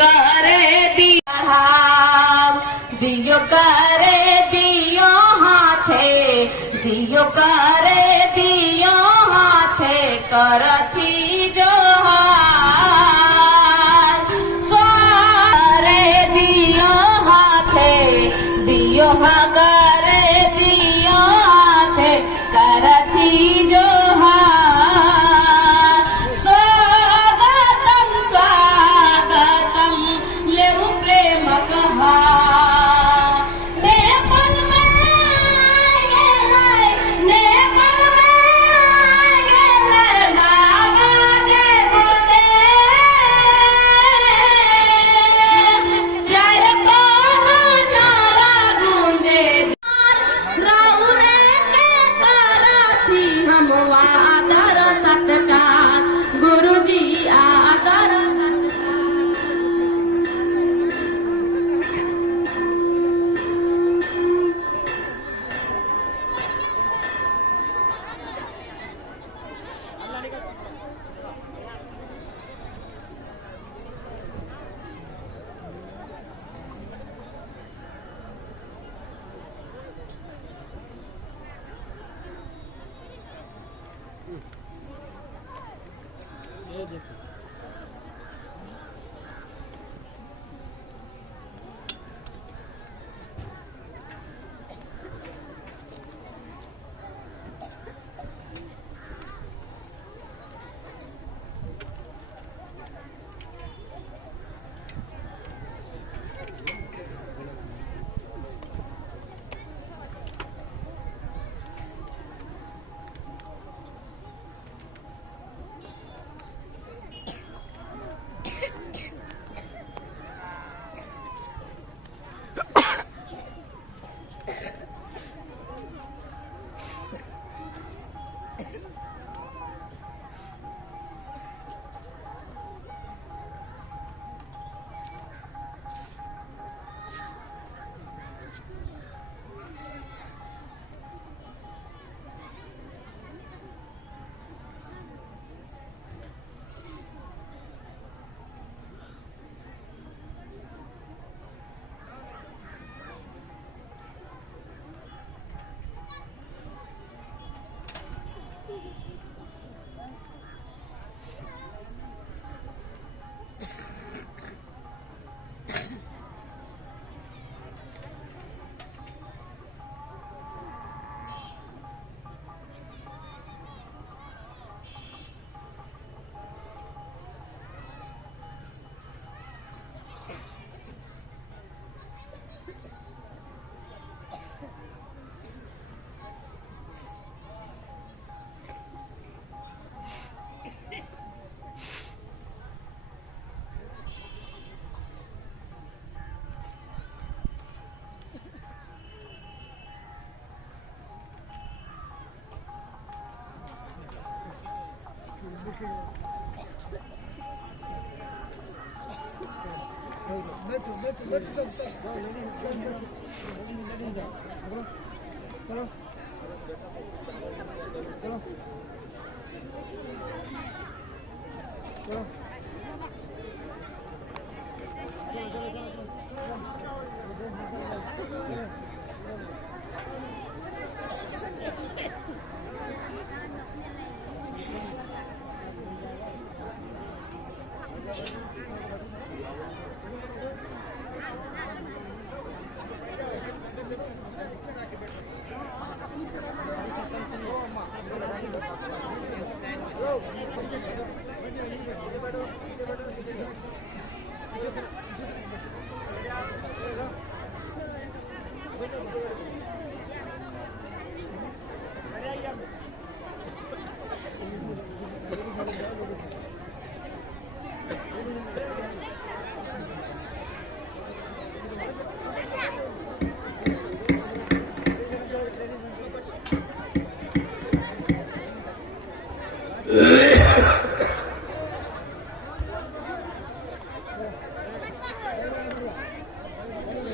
करे दियो करे दियो हाथे दियो करे दियो हाथे करथी जो स्वारे दियो हाथे दियो करे दियो हाथे करथी जो स्वागतम स्वागतम लेउ प्रेम कहा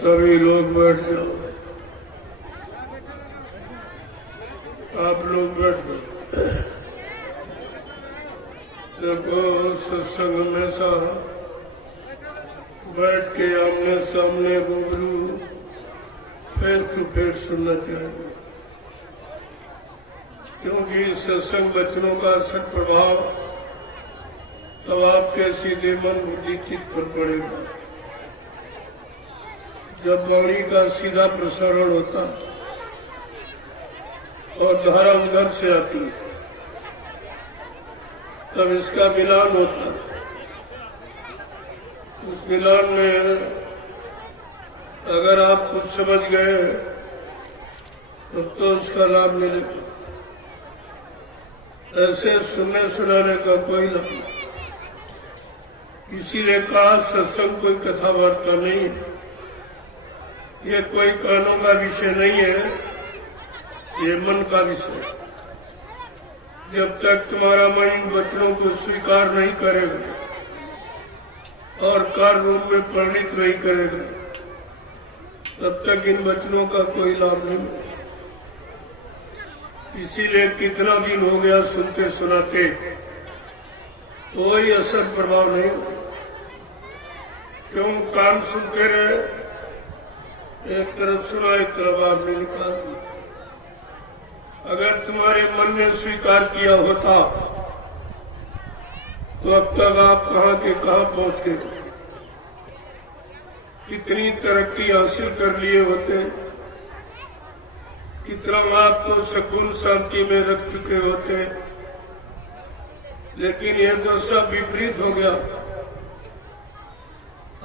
सभी लोग बैठ जाओ, आप लोग बैठ जाओ। देखो सत्संग में सा बैठ के आमने सामने रूबरू फेस टू फेस सुनना चाहिए, क्योंकि सत्संग वचनों का असर प्रभाव तब आपके सीधे मन बुद्धि चित्त पर पड़ेगा जब वाणी का सीधा प्रसारण होता और धारा उधर से आती है, तब इसका मिलान होता है। उस मिलान में अगर आप कुछ समझ गए तो उसका लाभ मिलेगा, ऐसे सुनने सुनाने का कोई लाभ नहीं। इसीलिए कहा सत्संग कोई कथा वार्ता नहीं है, ये कोई कानों का विषय नहीं है, ये मन का विषय है। जब तक तुम्हारा मन इन वचनों को स्वीकार नहीं करेगा और कार्य रूप में परिणित नहीं करेगा, तब तक इन वचनों का कोई लाभ नहीं मिलेगा। इसीलिए कितना दिन हो गया सुनते सुनाते, कोई असर प्रभाव नहीं हुआ। क्यों? कान सुनते रहे, एक तरफ सुना एक तरफ आपने निकाल दिया। अगर तुम्हारे मन ने स्वीकार किया होता तो अब तक आप कहाँ के कहाँ पहुंच गए, कितनी तरक्की हासिल कर लिए होते, कितना आपको सुकून शांति में रख चुके होते। लेकिन ये तो सब विपरीत हो गया।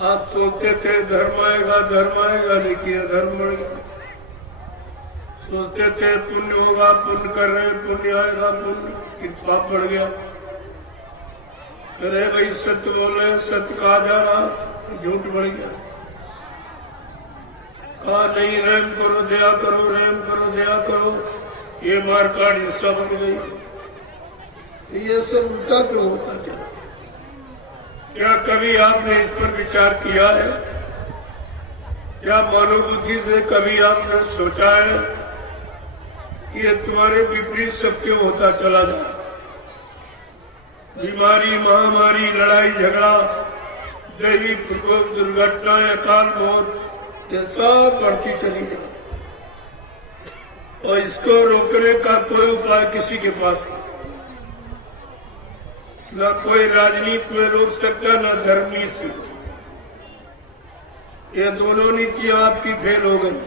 आप सोचते थे धर्म आएगा, लेकिन अधर्म बढ़ गया। सोचते थे पुण्य होगा, पुण्य कर रहे, पुण्य आएगा, पुण्य कि पाप बढ़ गया। अरे भाई सत्य बोल रहे, सत्य कहा जा रहा, झूठ बढ़ गया। कहा नहीं, रहम करो, दया करो, रहम करो, दया करो, ये मारकाट हिस्सा बन गई। ये सब उल्टा क्यों होता चला? क्या कभी आपने इस पर विचार किया है? क्या मनोबुद्धि से कभी आपने सोचा है कि ये तुम्हारे विपरीत सब क्यों होता चला जाए? बीमारी, महामारी, लड़ाई झगड़ा, दैवी प्रकोप, दुर्घटनाएं, अकाल मौत, ये सब बढ़ती चली जाए और इसको रोकने का कोई उपाय किसी के पास नहीं। न कोई राजनीति में रोक सकता, न धर्म नीति। ये दोनों नीतियां आपकी फेल हो गई।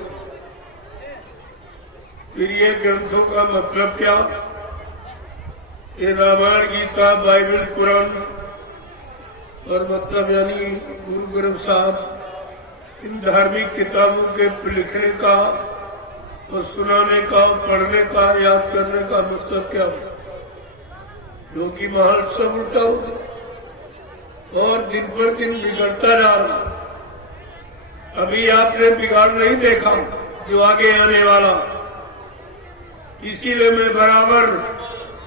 फिर ये ग्रंथों का मतलब क्या? ये रामायण, गीता, बाइबल, कुरान और मतलब यानी गुरु ग्रंथ साहब, इन धार्मिक किताबों के लिखने का और सुनाने का, पढ़ने का, याद करने का मतलब क्या? क्योंकि माहौल सब उल्टा हो गया और दिन पर दिन बिगड़ता जा रहा। अभी आपने बिगाड़ नहीं देखा जो आगे आने वाला। इसीलिए मैं बराबर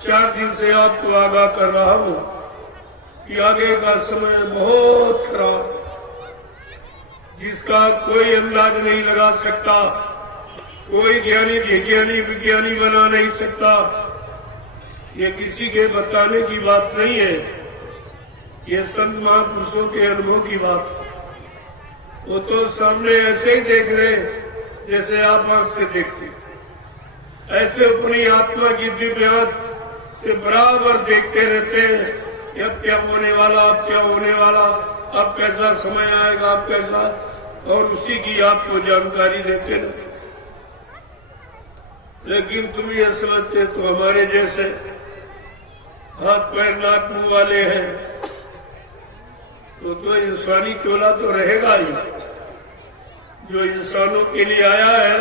4 दिन से आपको आगाह कर रहा हूँ कि आगे का समय बहुत खराब, जिसका कोई अंदाज नहीं लगा सकता, कोई ज्ञानी विज्ञानी बना नहीं सकता। ये किसी के बताने की बात नहीं है, ये संत महापुरुषों के अनुभव की बात है। वो तो सामने ऐसे ही देख रहे जैसे आप आंख से देखते, ऐसे अपनी आत्मा की दिव्य आंख से बराबर देखते रहते हैं। अब क्या होने वाला, अब क्या होने वाला, अब कैसा समय आएगा, अब कैसा, और उसी की आपको जानकारी देते रहते। लेकिन तुम ये समझते तो हमारे जैसे हाथ पैर नाक मुंह वाले हैं, तो इंसानी चोला तो रहेगा ही। जो इंसानों के लिए आया है,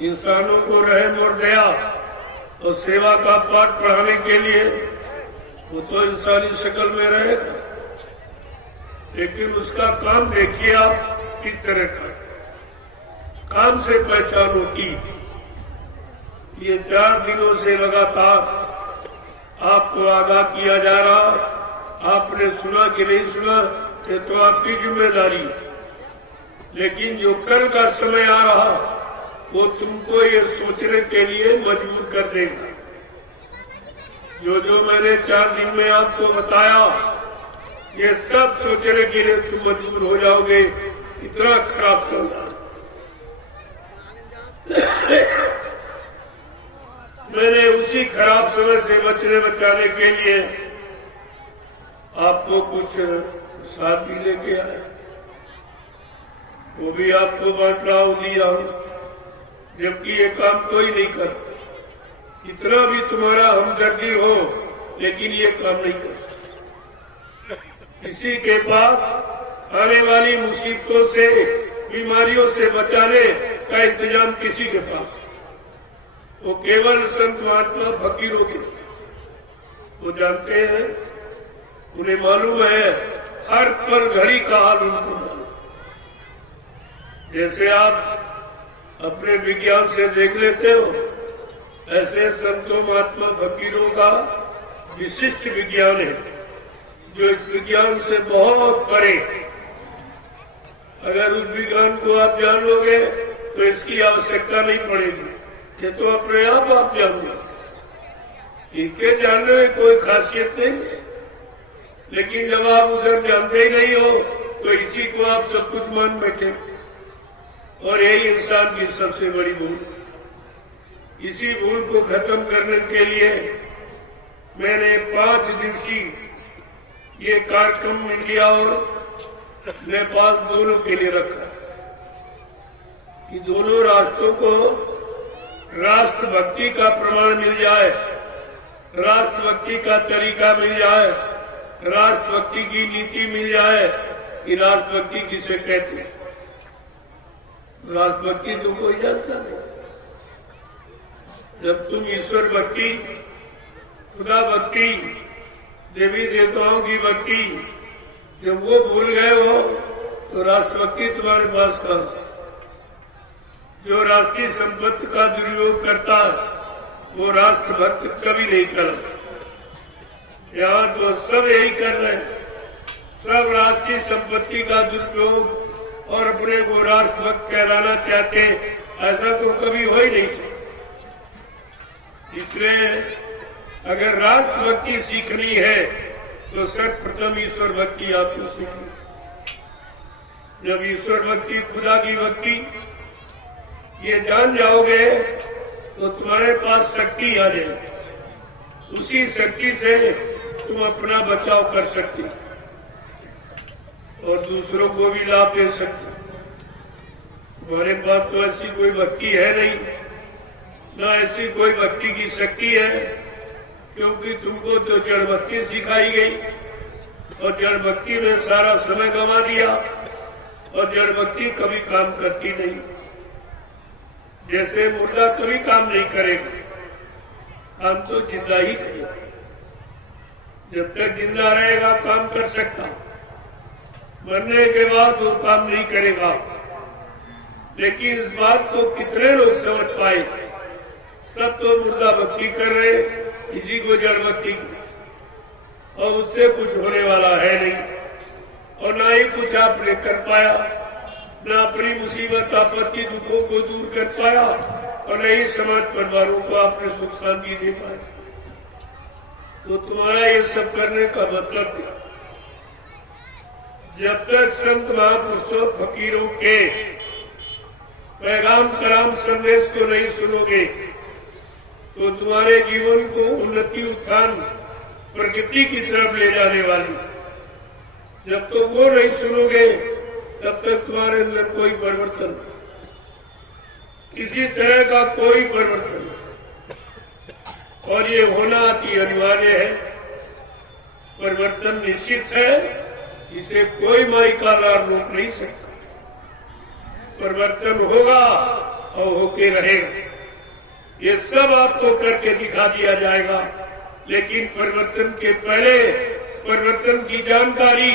इंसानों को रहम और दया और सेवा का पाठ पढ़ाने के लिए, वो तो इंसानी शक्ल में रहेगा। लेकिन उसका काम देखिए आप किस तरह का काम से पहचान होती। ये 4 दिनों से लगातार आपको आगाह किया जा रहा। आपने सुना कि नहीं सुना, ये तो आपकी जिम्मेदारी है। लेकिन जो कल का समय आ रहा, वो तुमको ये सोचने के लिए मजबूर कर देगा। जो मैंने 4 दिन में आपको बताया, ये सब सोचने के लिए तुम मजबूर हो जाओगे, इतना खराब संसार। मैंने उसी खराब समय से बचाने के लिए आपको कुछ साथ भी लेके आया, वो भी आपको बांट रहा हूं, दिया हूं, जबकि ये काम कोई नहीं कर, कितना भी तुम्हारा हमदर्दी हो, लेकिन ये काम नहीं कर सकता। किसी के पास आने वाली मुसीबतों से, बीमारियों से बचाने का इंतजाम किसी के पास, वो केवल संत महात्मा फकीरों के, वो जानते हैं, उन्हें मालूम है हर पल घड़ी का हाल उनको मालूम। जैसे आप अपने विज्ञान से देख लेते हो, ऐसे संतों महात्मा फकीरों का विशिष्ट विज्ञान है, जो इस विज्ञान से बहुत परे। अगर उस विज्ञान को आप जान लोगे तो इसकी आवश्यकता नहीं पड़ेगी, ये तो अपने आप जान लो। इनके जानने में कोई खासियत नहीं है, लेकिन जब आप उधर जानते ही नहीं हो तो इसी को आप सब कुछ मान बैठे, और यही इंसान की सबसे बड़ी भूल है। इसी भूल को खत्म करने के लिए मैंने 5 दिवसीय ये कार्यक्रम इंडिया और नेपाल दोनों के लिए रखा, कि दोनों राष्ट्रों को राष्ट्रभक्ति का प्रमाण मिल जाए, राष्ट्रभक्ति का तरीका मिल जाए, राष्ट्रभक्ति की नीति मिल जाए कि राष्ट्रभक्ति किसे कहते हैं। राष्ट्रभक्ति तो कोई जानता नहीं। जब तुम ईश्वर भक्ति, खुदा भक्ति, देवी देवताओं की भक्ति जब वो भूल गए हो तो राष्ट्रभक्ति तुम्हारे पास कहां से। जो राष्ट्रीय संपत्ति का दुरुपयोग करता है वो राष्ट्रभक्त कभी नहीं करता। यहाँ तो सब यही कर रहे हैं, सब राष्ट्रीय संपत्ति का दुरुपयोग और अपने को राष्ट्रभक्त कहलाना चाहते हैं, ऐसा तो कभी हो ही नहीं सकता। इसलिए अगर राष्ट्रभक्ति सीखनी है तो सर्वप्रथम ईश्वर भक्ति आपको सीखनी। जब ईश्वर भक्ति, खुदा की भक्ति ये जान जाओगे तो तुम्हारे पास शक्ति आ जाएगी, उसी शक्ति से तुम अपना बचाव कर सकते और दूसरों को भी लाभ दे सकते। तुम्हारे पास तो ऐसी कोई भक्ति है नहीं, ना ऐसी कोई भक्ति की शक्ति है, क्योंकि तुमको तो जड़ भक्ति सिखाई गई और जड़ भक्ति में सारा समय गंवा दिया, और जड़ भक्ति कभी काम करती नहीं। जैसे मुर्दा कभी काम नहीं करेगा, काम तो जिंदा ही करेगा। जब तक जिंदा रहेगा काम कर सकता, मरने के बाद वो काम नहीं करेगा। लेकिन इस बात को कितने लोग समझ पाए? सब तो मुर्दा भक्ति कर रहे, इसी को जड़ भक्ति की, और उससे कुछ होने वाला है नहीं, और ना ही कुछ आपने कर पाया, न अपनी मुसीबत आपत्ति दुखों को दूर कर पाया, और न ही समाज परिवारों को आपने सुख शांति दे पाया। तो तुम्हारा ये सब करने का मतलब क्या? जब तक संत महापुरुषों फकीरों के पैगाम कलाम संदेश को नहीं सुनोगे तो तुम्हारे जीवन को उन्नति, उत्थान, प्रगति की तरफ ले जाने वाली, जब तो वो नहीं सुनोगे तब तक तुम्हारे अंदर कोई परिवर्तन, किसी तरह का कोई परिवर्तन, और ये होना अति अनिवार्य है। परिवर्तन निश्चित है, इसे कोई माई का लाभ रोक नहीं सकता। परिवर्तन होगा और होके रहेगा, ये सब आपको करके दिखा दिया जाएगा। लेकिन परिवर्तन के पहले परिवर्तन की जानकारी,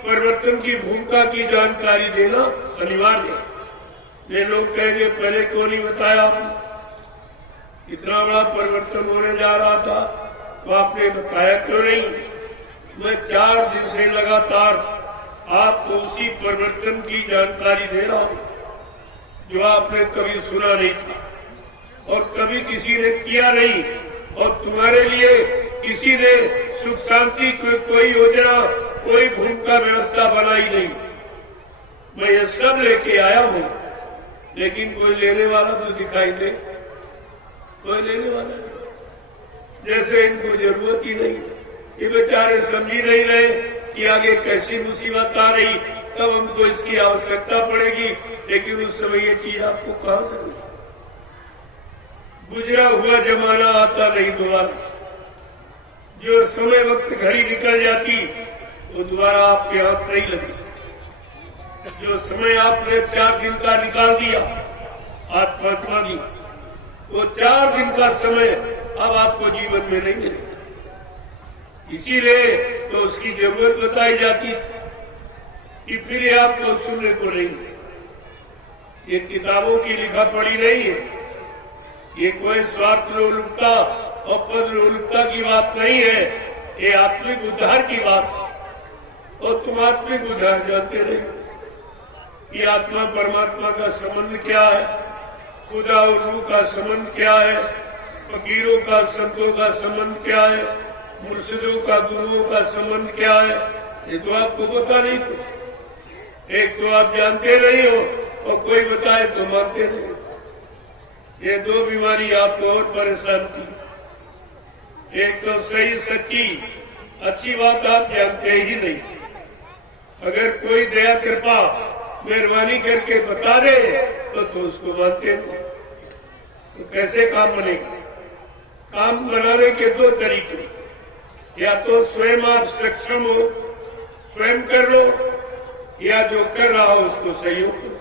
परिवर्तन की भूमिका की जानकारी देना अनिवार्य है। ये लोग कहेंगे पहले क्यों नहीं बताया? इतना बड़ा परिवर्तन होने जा रहा था तो आपने बताया क्यों नहीं? मैं 4 दिन से लगातार आपको उसी परिवर्तन की जानकारी दे रहा हूं जो आपने कभी सुना नहीं था और कभी किसी ने किया नहीं, और तुम्हारे लिए किसी ने सुख शांति कोई योजना कोई भूमिका व्यवस्था बनाई नहीं। मैं ये सब लेके आया हूं, लेकिन कोई लेने वाला तो दिखाई दे, कोई लेने वाला नहीं। जैसे इनको जरूरत ही नहीं। ये बेचारे समझ ही नहीं रहे कि आगे कैसी मुसीबत आ रही, तब हमको इसकी आवश्यकता पड़ेगी, लेकिन उस समय ये चीज आपको कहां से मिली। गुजरा हुआ जमाना आता नहीं दोबारा। जो समय वक्त घड़ी निकल जाती वो दोबारा आपके हाथ नहीं लगी। जो समय आपने 4 दिन का निकाल दिया आत्मात्मा की, वो 4 दिन का समय अब आपको जीवन में नहीं मिलेगा। इसीलिए तो उसकी जरूरत बताई जाती थी कि फिर ये आपको सुनने को नहीं। ये किताबों की लिखा पढ़ी नहीं है, ये कोई स्वार्थ लोलुपता और पद लोलुपता की बात नहीं है, ये आत्मिक उद्धार की बात है। और तुम आत्मिक उद्धार जानते नहीं। ये आत्मा परमात्मा का संबंध क्या है, खुदा और रूह का संबंध क्या है, फकीरों का संतों का संबंध क्या है, मुर्शिदों का गुरुओं का संबंध क्या है, ये तो आपको पता नहीं कुछ। एक तो आप जानते नहीं हो और कोई बताए तो मानते नहीं। ये 2 बीमारी आपको और परेशान की। एक तो सही सच्ची अच्छी बात आप जानते ही नहीं। अगर कोई दया कृपा मेहरबानी करके बता दे तो उसको मानते नहीं। तो कैसे काम बनेगा? काम बनाने के 2 तरीके, या तो स्वयं आप सक्षम हो, स्वयं कर लो, या जो कर रहा हो उसको सहयोग करो।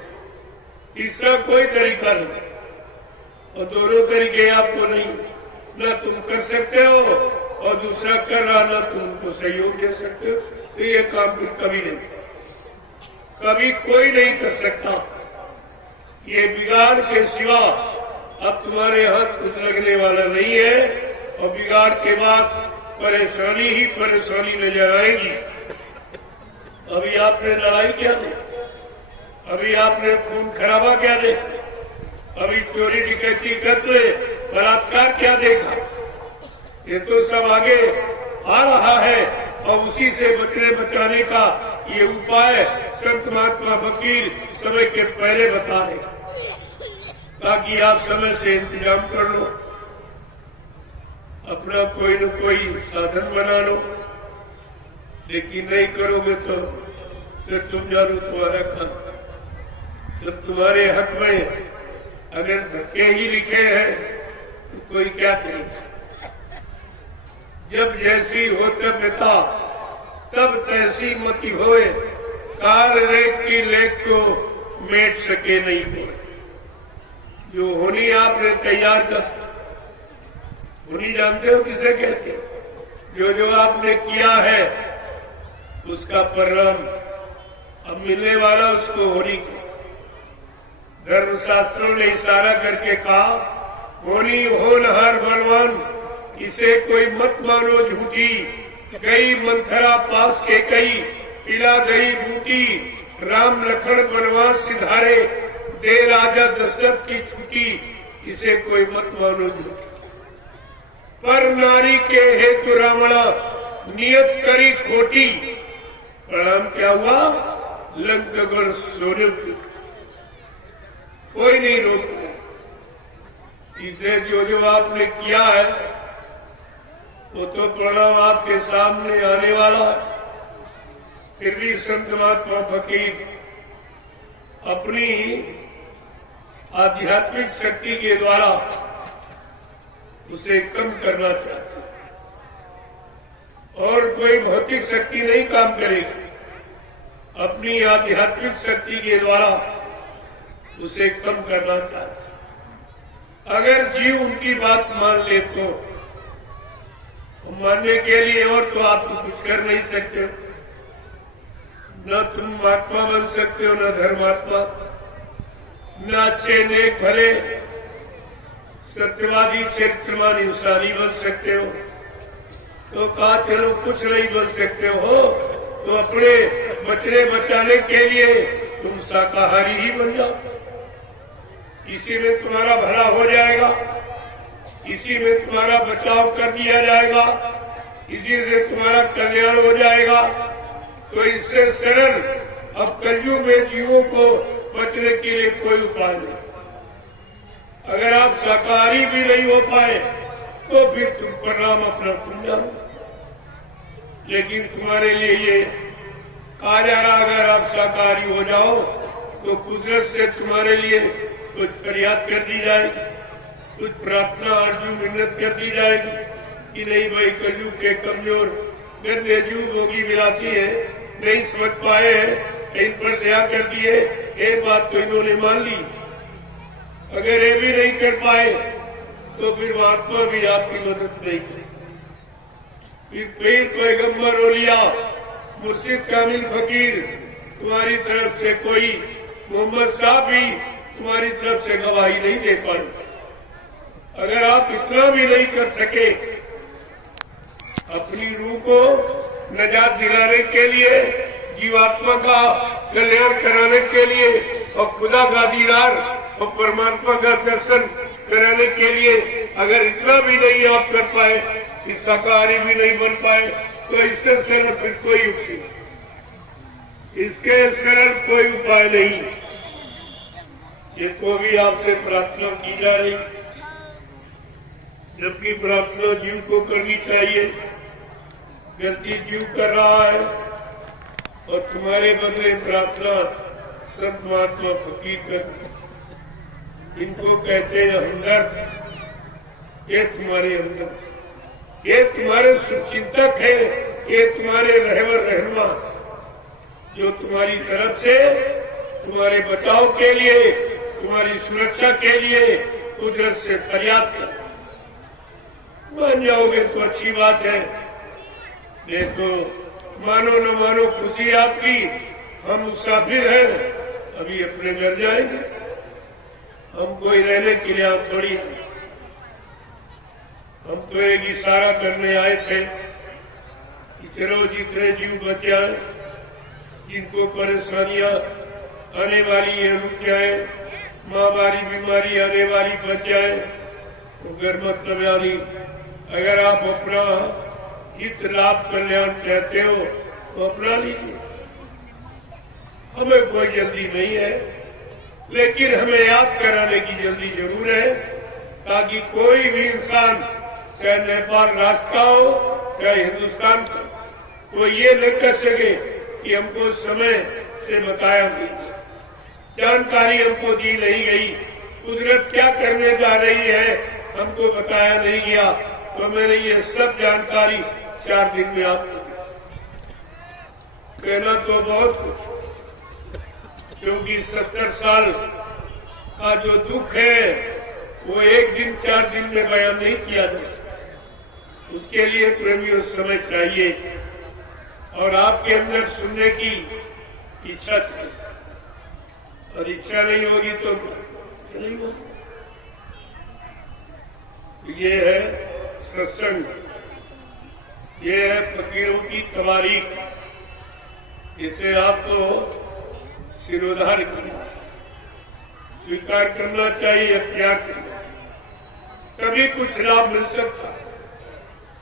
तीसरा कोई तरीका नहीं। और दोनों तरीके आपको नहीं, ना तुम कर सकते हो और दूसरा कर रहा ना तुम उनको सहयोग दे सकते हो। तो ये काम फिर कभी नहीं, कभी कोई नहीं कर सकता। ये बिगाड़ के सिवा अब तुम्हारे हाथ कुछ लगने वाला नहीं है, और बिगाड़ के बाद परेशानी ही परेशानी नजर आएगी। अभी आपने लड़ाई क्या देखी, अभी आपने खून खराबा क्या देखा, अभी चोरी डकैती कत्ल बलात्कार क्या देखा। ये तो सब आगे आ रहा है, और उसी से बचने बचाने का ये उपाय संत महात्मा फकीर समय के पहले बता रहे, ताकि आप समय से इंतजाम कर लो, अपना कोई न कोई साधन बना लो। लेकिन नहीं करोगे तो फिर तुम जानो तुम्हारा काम। जब तुम्हारे हक में अगर धक्के ही लिखे हैं तो कोई क्या करेगा। जब जैसी हो तब पिता तब तैसी मति होए, काल रेख की लेख को मेट सके नहीं कोई। जो होनी आपने तैयार कर, होनी जानते हो किसे कहते हो? जो आपने किया है उसका परिणाम अब मिलने वाला उसको होनी कहते। धर्मशास्त्रों ने इशारा करके कहा, होनी होनहार बलवान, इसे कोई मत मानो झूठी। गई मंथरा पास के कई, पिला गई बूटी। राम लखन वनवास सिधारे, दे राजा दशरथ की छुट्टी। इसे कोई मत मानो झूठी। पर नारी के हेतु रावणा, नियत करी खोटी। परिणाम क्या हुआ? लंकगढ़ सोने की। कोई नहीं रोक पाया। इसे जो आपने किया है वो तो परिणाम आपके सामने आने वाला है। फिर भी संत महात्मा फकीर अपनी आध्यात्मिक शक्ति के द्वारा उसे कम करना चाहते, और कोई भौतिक शक्ति नहीं काम करेगी। अपनी आध्यात्मिक शक्ति के द्वारा उसे कम करना चाहते। अगर जीव उनकी बात मान ले तो मानने के लिए और तो आप तो कुछ कर नहीं सकते। न तुम महात्मा बन सकते हो, न धर्मात्मा, न अच्छे नेक भले सत्यवादी चरित्रवान इंसानी बन सकते हो। तो कहा चलो कुछ नहीं बन सकते हो तो अपने बचने बचाने के लिए तुम शाकाहारी ही बन जाओ। इसी में तुम्हारा भला हो जाएगा, इसी में तुम्हारा बचाव कर दिया जाएगा, इसी से तुम्हारा कल्याण हो जाएगा। तो इससे सरल अब कलयुग में जीवों को बचने के लिए कोई उपाय नहीं। अगर आप शाकाहारी भी नहीं हो पाए तो फिर तुम परिणाम अपना तुम जानो, लेकिन तुम्हारे लिए ये कहा जा रहा अगर आप शाकाहारी हो जाओ तो कुदरत से तुम्हारे लिए कुछ फरियाद कर दी जाएगी, कुछ प्रार्थना अर्जु मिन्नत कर दी जाएगी कि नहीं भाई कलयुग के कमजोर गंदे जीव भोगी विलासी है, नहीं समझ पाए हैं, इन पर दया कर दिए। एक बात तो इन्होंने मान ली, अगर ये भी नहीं कर पाए तो फिर महात्मा भी आपकी मदद नहीं करे। फिर पीर पैगम्बर औलिया मुर्शिद कामिल फकीर तुम्हारी तरफ से कोई मोहम्मद साहब भी तुम्हारी तरफ से गवाही नहीं दे पाए। अगर आप इतना भी नहीं कर सके अपनी रूह को नजात दिलाने के लिए, जीवात्मा का कल्याण कराने के लिए और खुदा का दीदार और परमात्मा का दर्शन कराने के लिए अगर इतना भी नहीं आप कर पाए, इस शाकाहारी भी नहीं बन पाए, तो इससे सरल फिर कोई युक्ति नहीं, इसके सरल कोई उपाय नहीं। ये तो भी आपसे प्रार्थना की जा रही, जबकि प्रार्थना जीव को करनी चाहिए। गलती जीव कर रहा है और तुम्हारे बदले प्रार्थना संत महात्मा फकीर कर, इनको कहते हैं हमदर्द। ये तुम्हारे अंदर, ये तुम्हारे शुभचिंतक है, ये तुम्हारे रहबर रहनुमा जो तुम्हारी तरफ से तुम्हारे बचाव के लिए, तुम्हारी सुरक्षा के लिए कुदरत से फरियाद कर। मान जाओगे तो अच्छी बात है, नहीं तो मानो न मानो खुशी आपकी। हम मुसाफिर हैं, अभी अपने घर जाएंगे, हम कोई रहने के लिए आप थोड़ी, हम तो एक इशारा करने आए थे कि चलो जितने जीव बच जाए, जिनको परेशानियां आने वाली है रुक जाए, महामारी बीमारी आने वाली बच जाए, तो घर मतलब यानी अगर आप अपना हित लाभ कल्याण चाहते हो तो अपना लीजिए। हमें कोई जल्दी नहीं है, लेकिन हमें याद कराने की जल्दी जरूर है, ताकि कोई भी इंसान चाहे नेपाल राष्ट्र का हो चाहे हिंदुस्तान का, वो ये न कर सके कि हमको समय से बताया नहीं, जानकारी हमको दी नहीं गई, कुदरत क्या करने जा रही है हमको बताया नहीं गया। तो मैंने ये सब जानकारी 4 दिन में आपको दी। कहना तो बहुत कुछ, क्योंकि 70 साल का जो दुख है वो 1 दिन 4 दिन में बयान नहीं किया जा सकता। उसके लिए प्रेमियों समय चाहिए और आपके अंदर सुनने की इच्छा चाहिए, और इच्छा नहीं होगी तो नहीं होगी। ये है सत्संग, ये है फकीरों की तवारीख, इसे आपको सिरोधार करना चाहिए, स्वीकार करना चाहिए, अख्तियार करना चाहिए, तभी कुछ लाभ मिल सकता।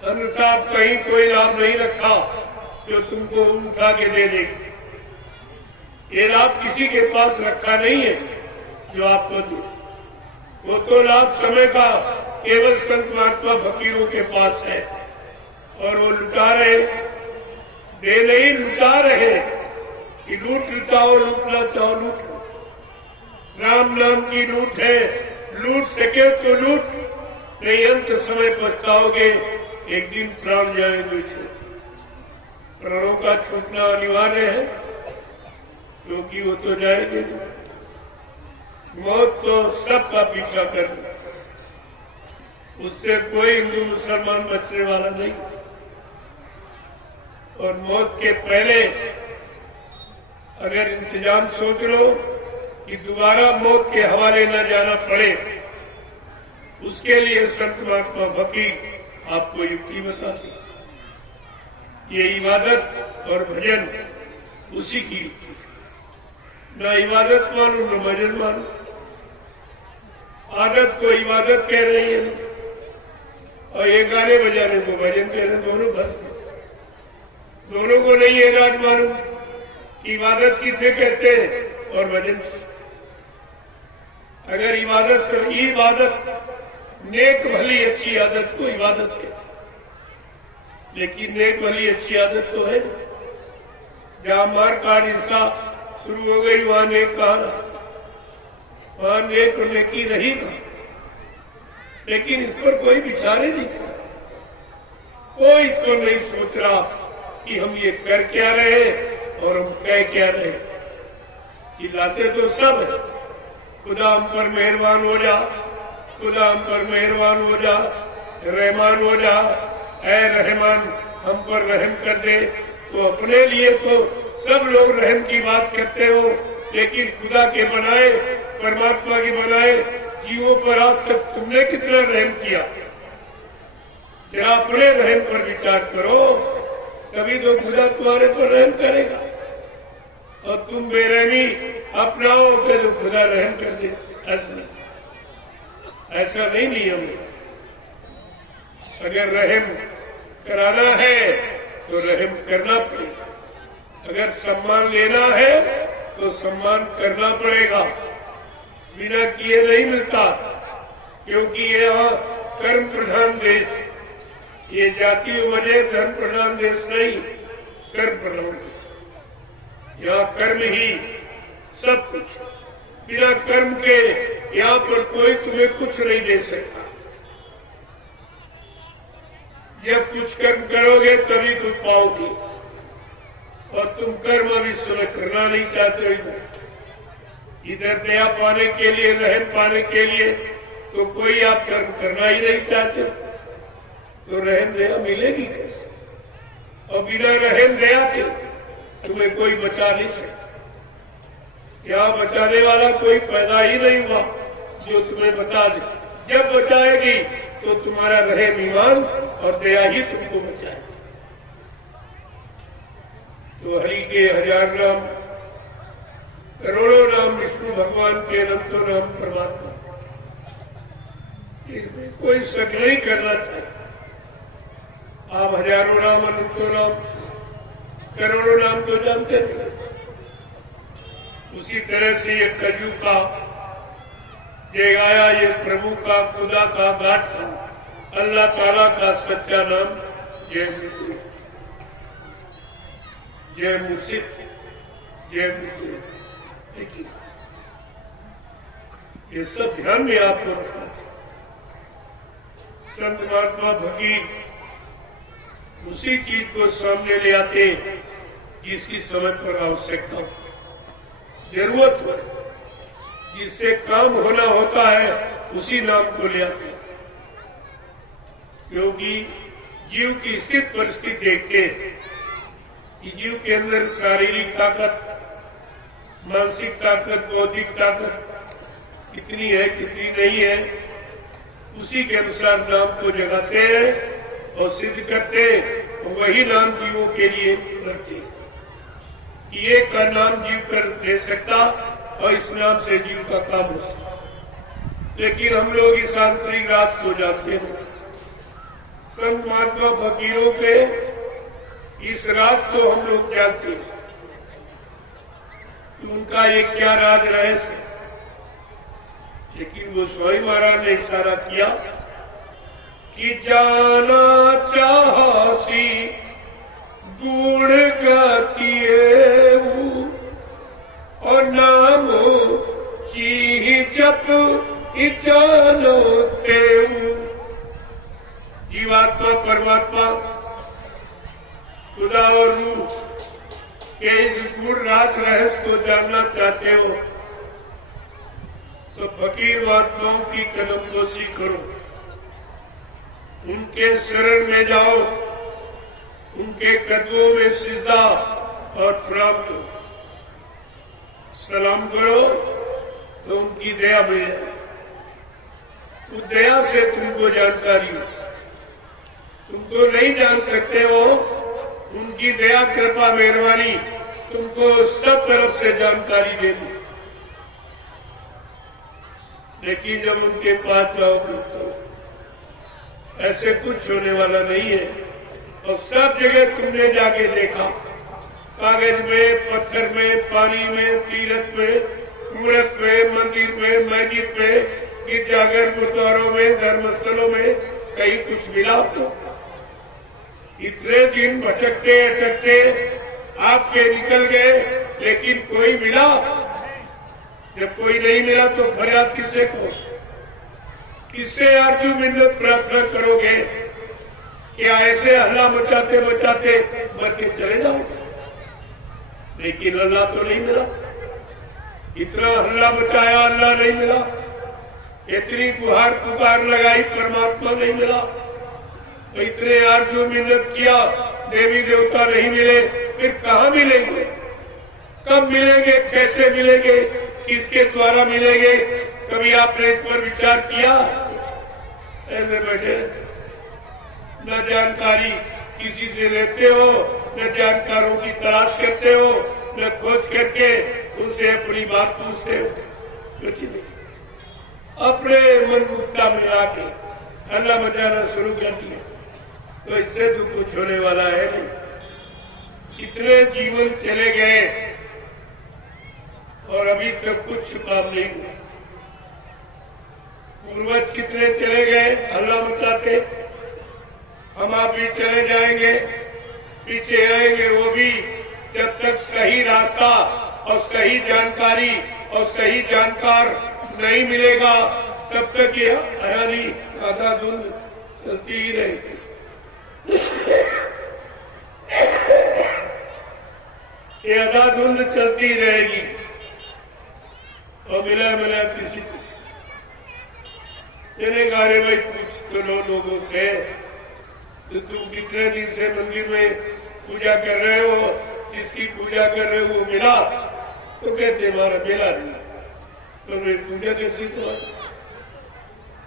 अन्यथा आप कहीं कोई लाभ नहीं रखा जो तुमको उठा के दे देगा। ये लाभ किसी के पास रखा नहीं है जो आपको दे, वो तो लाभ समय का केवल संत महात्मा फकीरों के पास है, और वो लुटा रहे, दे नहीं लुटा रहे कि लूट लुटाओ, लूटना चाहो लूट लो। राम नाम की लूट है, लूट सके तो लूट, नहीं अंत समय पछताओगे, एक दिन प्राण जाएंगे छूट। प्राणों का छूटना अनिवार्य है, क्योंकि वो तो जाएंगे नहीं। मौत तो सबका पीछा कर, उससे कोई हिंदू मुसलमान बचने वाला नहीं। और मौत के पहले अगर इंतजाम सोच लो कि दोबारा मौत के हवाले न जाना पड़े, उसके लिए संत महात्मा फकीर आपको युक्ति बताते। ये इबादत और भजन उसी की युक्ति, न इबादत मानो न भजन मानो। आदत को इबादत कह रही है और ये गाने बजाने को भजन कह रहे, दोनों फंस गए। दोनों को नहीं है राज मालूम इबादत किसे कहते हैं और भजन। अगर इबादत नेक भली अच्छी आदत को इबादत कहते, लेकिन नेक भली अच्छी आदत तो है जहां मार काट हिंसा शुरू हो गई वहां नेक कहा, वहां नेक और नेकी रही कहा। लेकिन इस पर कोई विचार ही नहीं कर, कोई तो नहीं सोच रहा कि हम ये कर क्या रहे और हम कह क्या रहे। चिल्लाते तो सब है, खुदा हम पर मेहरबान हो जा, खुदा हम पर मेहरबान हो जा, रहमान हो जा, ऐ रहमान हम पर रहम कर दे। तो अपने लिए तो सब लोग रहम की बात करते हो, लेकिन खुदा के बनाए, परमात्मा के बनाए जीवों पर आज तक तुमने कितना रहम किया? जरा अपने रहम पर विचार करो, तभी तो खुदा तुम्हारे पर रहम करेगा। और तुम बेरहमी अपनाओगे तो खुदा रहम कर दे, ऐसा नहीं नियम है। अगर रहम कराना है तो रहम करना पड़ेगा, अगर सम्मान लेना है तो सम्मान करना पड़ेगा, बिना किए नहीं मिलता। क्योंकि यह कर्म प्रधान देश, ये जाति वजह धर्म प्रधान देश नहीं, कर्म प्रधान देश। यहाँ कर्म ही सब कुछ, बिना कर्म के यहाँ पर कोई तुम्हें कुछ नहीं दे सकता। जब कुछ कर्म करोगे तभी कुछ पाओगे, और तुम कर्म अभी समय करना नहीं चाहते हो। इधर दया पाने के लिए, रहम पाने के लिए तो कोई आप कर्म करना ही नहीं चाहते, तो रहम दया मिलेगी कैसे? और बिना रहम दया के तुम्हें कोई बचा नहीं सकता। यहाँ बचाने वाला कोई पैदा ही नहीं हुआ जो तुम्हें बचा दे। जब बचाएगी तो तुम्हारा रहम ईमान और दया ही तुमको बचाए। तो हरि के 1000 नाम, करोड़ों नाम विष्णु भगवान के, अनंतों नाम परमात्मा, इसमें कोई शक नहीं करना चाहिए। आप हजारों नाम, अनंतों नाम, करोड़ों नाम तो जानते थे। उसी तरह से ये कलयुग का, ये गाया, ये प्रभु का, खुदा का, गाट का, अल्लाह ताला का सच्चा नाम जय मृत्यु, जय मुर्शिद, जय मृत्यु। लेकिन ये सब ध्यान में आपको रखना चाहिए। संत महात्मा फकीर उसी चीज को सामने ले आते जिसकी समय पर आवश्यकता हो, जरूरत हो, जिससे काम होना होता है, उसी नाम को ले आते। क्योंकि जीव की स्थित परिस्थिति देख के कि जीव के अंदर शारीरिक ताकत, मानसिक ताकत, बौद्धिक ताकत कितनी है, कितनी नहीं है, उसी के अनुसार नाम को जगाते हैं और सिद्ध करते हैं। और वही नाम जीवों के लिए रखते हैं कि एक का नाम जीव कर ले सकता और इस नाम से जीव का काम हो सकता। लेकिन हम लोग इस आंतरिक राज को जानते हैं। संत महात्मा फकीरों के इस राज को हम लोग जानते हैं कि उनका ये क्या राज रहस्य। लेकिन वो स्वयं महाराज ने इशारा किया कि जाना चाहसी गुण गातिए और नाम की जप जानो तेऊ। जीवात्मा परमात्मा खुदा और रूह के इस गुण राज रहस्य को जानना चाहते हो तो फकीर महात्माओं की कदमबोसी करो, उनके शरण में जाओ, उनके कदमों में सिजदा और प्रणाम करो, सलाम करो तो उनकी दया मिल जाए। उस दया से तुमको जानकारी हो, तुमको नहीं जान सकते हो, उनकी दया कृपा मेहरबानी तुमको सब तरफ से जानकारी दे दी। लेकिन जब उनके पास जाओगे तो ऐसे कुछ होने वाला नहीं है। और सब जगह तुमने जाके देखा, कागज में, पत्थर में, पानी में, तीरथ में, मूर्त में, मंदिर में, मस्जिद में, गिरजाघर, गुरुद्वारों में, धर्मस्थलों में कहीं कुछ मिला? तो इतने दिन भटकते अटकते आपके निकल गए, लेकिन कोई मिला? जब कोई नहीं मिला तो फरियाद किससे करो? किससे आरजू मिन्नत प्रार्थना करोगे? क्या ऐसे हल्ला मचाते मचाते मर के चले जाओगे? लेकिन अल्लाह तो नहीं मिला। इतना हल्ला मचाया, अल्लाह नहीं मिला। इतनी गुहार पुकार लगाई, परमात्मा नहीं मिला। इतने आरजू मिन्नत किया, देवी देवता नहीं मिले। फिर कहाँ मिलेंगे? कब मिलेंगे? कैसे मिलेंगे? किसके द्वारा मिलेंगे? कभी आपने इस पर विचार किया? ऐसे बैठे न जानकारी किसी से लेते हो, न जानकारों की तलाश करते हो, न खोज करके उनसे अपनी बात पूछते हो। कुछ नहीं, अपने मन मुक्ता में आके हल्ला मचाना शुरू कर दिया। तो इससे तो कुछ होने वाला है नहीं। कितने जीवन चले गए और अभी तक कुछ काम नहीं हुआ। पूर्वज कितने चले गए हल्ला मचाते। हम आप भी चले जाएंगे, पीछे आएंगे वो भी, जब तक सही रास्ता और सही जानकारी और सही जानकार नहीं मिलेगा तब तक ये हयाली आधा धुंध चलती ही रहेगी। ये आधा धुंध चलती रहेगी और मिला मिला किसी को मैंने कहा, रे भाई पूछ तो लो लोगों से, तो तुम कितने दिन से मंदिर में पूजा कर रहे हो, जिसकी पूजा कर रहे हो वो मिला? तो कहते हमारा मिला नहीं। तो मेरी पूजा कैसी? तो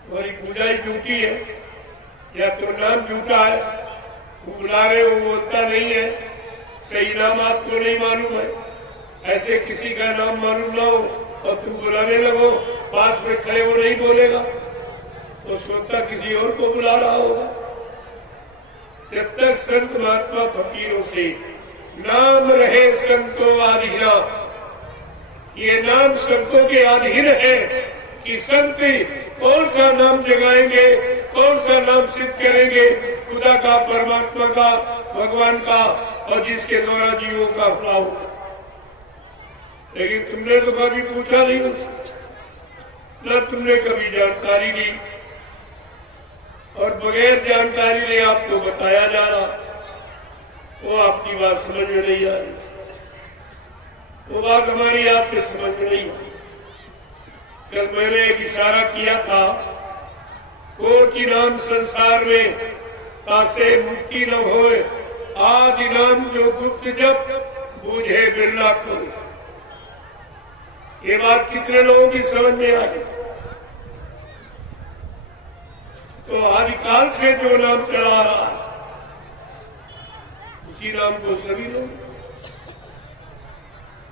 हमारी पूजा ही झूठी है, या तो नाम झूठा है, तुम बुला रहे हो बोलता नहीं है, सही नाम आपको नहीं मालूम है। ऐसे किसी का नाम मालूम ना हो और तुम बुलाने लगो, पास में खड़े वो नहीं बोलेगा तो सोचता किसी और को बुला रहा होगा। जब तक संत महात्मा फकीरों से नाम रहे संतों आधीना, ये नाम संतों के अधीन है कि संत कौन सा नाम जगाएंगे, कौन सा नाम सिद्ध करेंगे, खुदा का, परमात्मा का, भगवान का, और जिसके द्वारा जीवों का भला होगा। लेकिन तुमने तो कभी पूछा नहीं उससे, न तुमने कभी जानकारी ली, और बगैर जानकारी ले आपको बताया जा रहा, वो आपकी बात समझ में नहीं आ रही, वो बात हमारी आपके समझ में नहीं आई। कल मैंने एक इशारा किया था, कोटि नाम संसार में तासे मुक्ति न होए, आदि नाम जो गुप्त जप बूझे बिरला को। ये बात कितने लोगों की समझ में आई? तो आदिकाल से जो नाम चला रहा है उसी नाम को सभी लोग,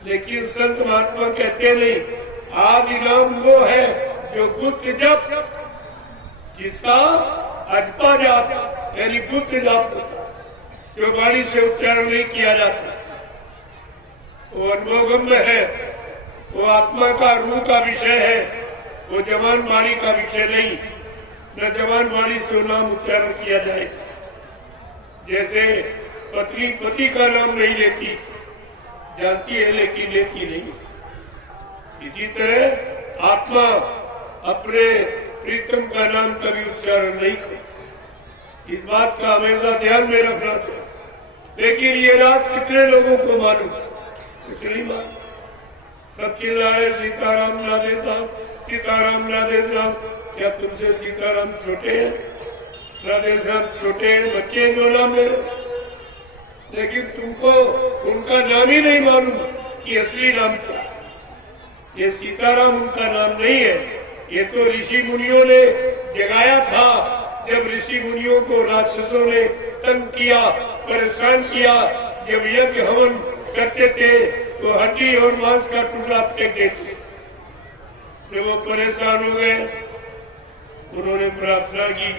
लेकिन संत महात्मा कहते नहीं, आदि नाम वो है जो गुप्त जप, जिसका अजपा जाप यानी गुप्त जाप होता, जो वाणी से उच्चारण नहीं किया जाता, वो अनुभवगम्य है, वो आत्मा का रूह का विषय है, वो जवान वाणी का विषय नहीं। न जवान वाणी से नाम उच्चारण किया जाए। जैसे पत्नी पति का नाम नहीं लेती, जानती है लेकिन लेती नहीं, इसी तरह आत्मा अपने प्रीतम का नाम कभी उच्चारण नहीं करती। इस बात का हमेशा ध्यान में रखना चाहिए। लेकिन ये रात कितने लोगों को मालूम? कितनी मालूम? सब चिल्लाए सीताराम राधे श्याम, सीताराम राधे श्याम। क्या तुमसे सीताराम छोटे हैं? राधे श्याम छोटे हैं, बच्चे हैं जो नाम ले, लेकिन तुमको उनका नाम ही नहीं मालूम कि असली नाम क्या। ये सीताराम उनका नाम नहीं है, ये तो ऋषि मुनियों ने जगाया था। जब ऋषि मुनियों को राक्षसों ने तंग किया, परेशान किया, जब यज्ञ हवन करते थे तो हड्डी और मांस का टुकड़ा फेंकते थे। जब वो परेशान हो गए, उन्होंने प्रार्थना की।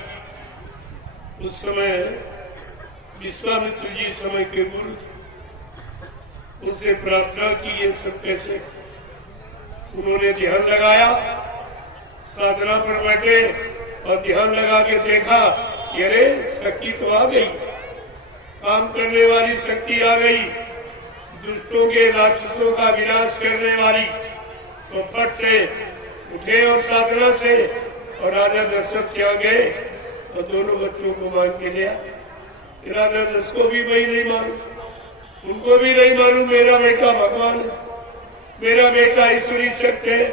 उस समय विश्वामित्र जी समय के गुरु थे, उनसे प्रार्थना की ये सब कैसे। उन्होंने ध्यान लगाया, साधना पर बैठे और ध्यान लगा के देखा कि अरे शक्ति तो आ गई, काम करने वाली शक्ति आ गई, दुष्टों के राक्षसों का विनाश करने वाली। तो फट से उठे और साधना से और राजा दशरथ क्या गए और दोनों बच्चों को मांग के लिया। राजा दशरथ को भी वही नहीं मालूम, उनको भी नहीं मालूम मेरा बेटा भगवान है, मेरा बेटा ईश्वरी शक्ति है,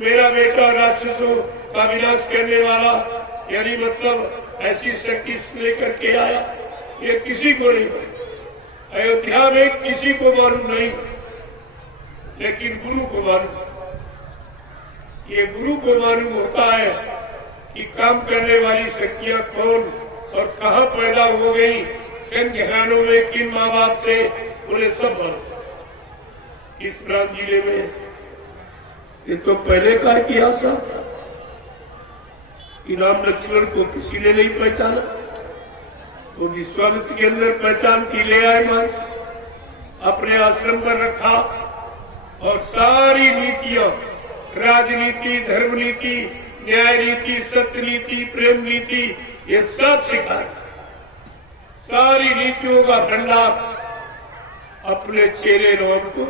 मेरा बेटा राक्षसों का विनाश करने वाला, यानी मतलब ऐसी शक्ति लेकर के आया। ये किसी को नहीं, अयोध्या में किसी को मालूम नहीं, लेकिन गुरु को मालूम। ये गुरु को मालूम होता है कि काम करने वाली शक्तियां कौन और कहाँ पैदा हो गई, किन घरानों में, किन माँ बाप से, उन्हें सब मालूम। इस राम जिले में ये तो पहले का इतिहास था कि राम लक्ष्मण को किसी ने नहीं पहचाना, तो विश्वामित्र के अंदर पहचान की ले आए, मान अपने आश्रम पर रखा और सारी नीतियां, राजनीति, धर्म नीति, न्याय नीति, सत्य नीति, प्रेम नीति, ये सब सिखा, सारी नीतियों का भंडार अपने चेले राम को।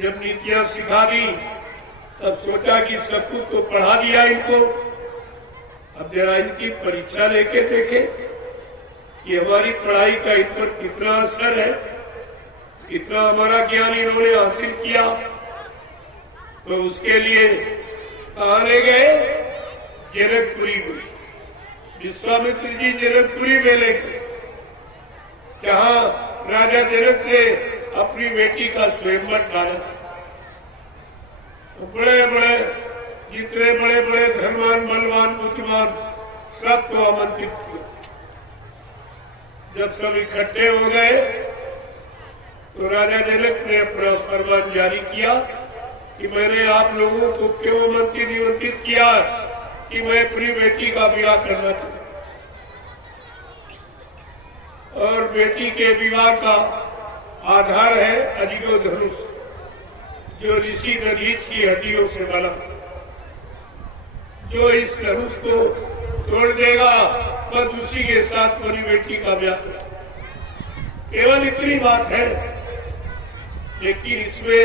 जब नीतियां सिखा दी तब सोचा कि सब कुछ तो पढ़ा दिया इनको, अब जरा इनकी परीक्षा लेके देखे कि हमारी पढ़ाई का इन पर कितना असर है, कितना हमारा ज्ञान इन्होंने हासिल किया। तो उसके लिए कहाँ ले गए? जनकपुरी में। विश्वामित्र जी जनकपुरी में ले गए, जहाँ राजा जनक ने अपनी बेटी का स्वयंवर डाला था। तो बड़े बड़े, जितने बड़े बड़े धनवान, बलवान, बुद्धिमान, सबको आमंत्रित किया। जब सब इकट्ठे हो गए तो राजा जनक ने अपना फरमान जारी किया कि मैंने आप लोगों को क्यों निमंत्रित किया कि मैं अपनी बेटी का विवाह करना चाहता, और बेटी के विवाह का आधार है अजगो धनुष, जो ऋषि नगीच की हड्डियों से बना। जो इस धनुष को तोड़ देगा बस उसी के साथ मेरी बेटी का ब्याह करेगा। केवल इतनी बात है, लेकिन इसमें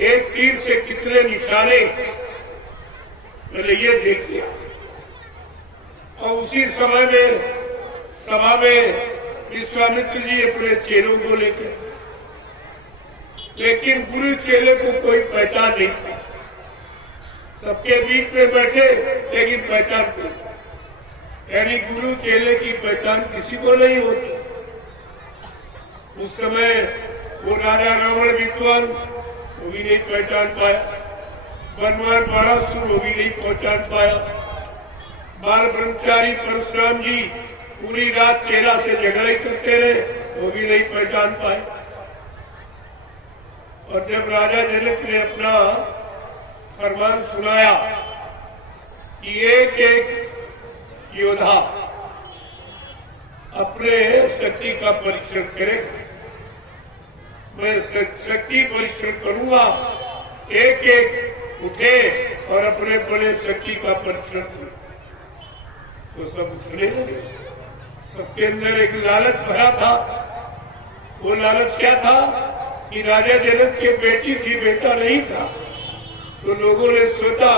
एक तीर से कितने निशाने, मैंने ये देख लिया। और उसी समय में सभा में विश्वामित्र जी अपने चेलों को लेकर, लेकिन गुरु चेले को कोई पहचान नहीं था। सबके बीच में बैठे लेकिन पहचान नहीं, यानी गुरु चेले की पहचान किसी को नहीं होती। उस समय वो राजा रावण विद्वान, वो भी नहीं पहचान पाया, बलवान बाणासुर, वो भी नहीं पहचान पाया, बाल ब्रह्मचारी परशुराम जी पूरी रात चेला से झगड़े करते रहे, वो भी नहीं पहचान पाए। और जब राजा जनक ने अपना फरमान सुनाया कि एक एक योद्धा अपने शक्ति का परीक्षण करेगा, मैं शक्ति परीक्षण करूंगा, एक एक उठे और अपने अपने शक्ति का परीक्षण करें, तो सब उठने लगे। सबके अंदर एक लालच भरा था। वो लालच क्या था कि राजा जनक के बेटी थी, बेटा नहीं था। तो लोगों ने सोचा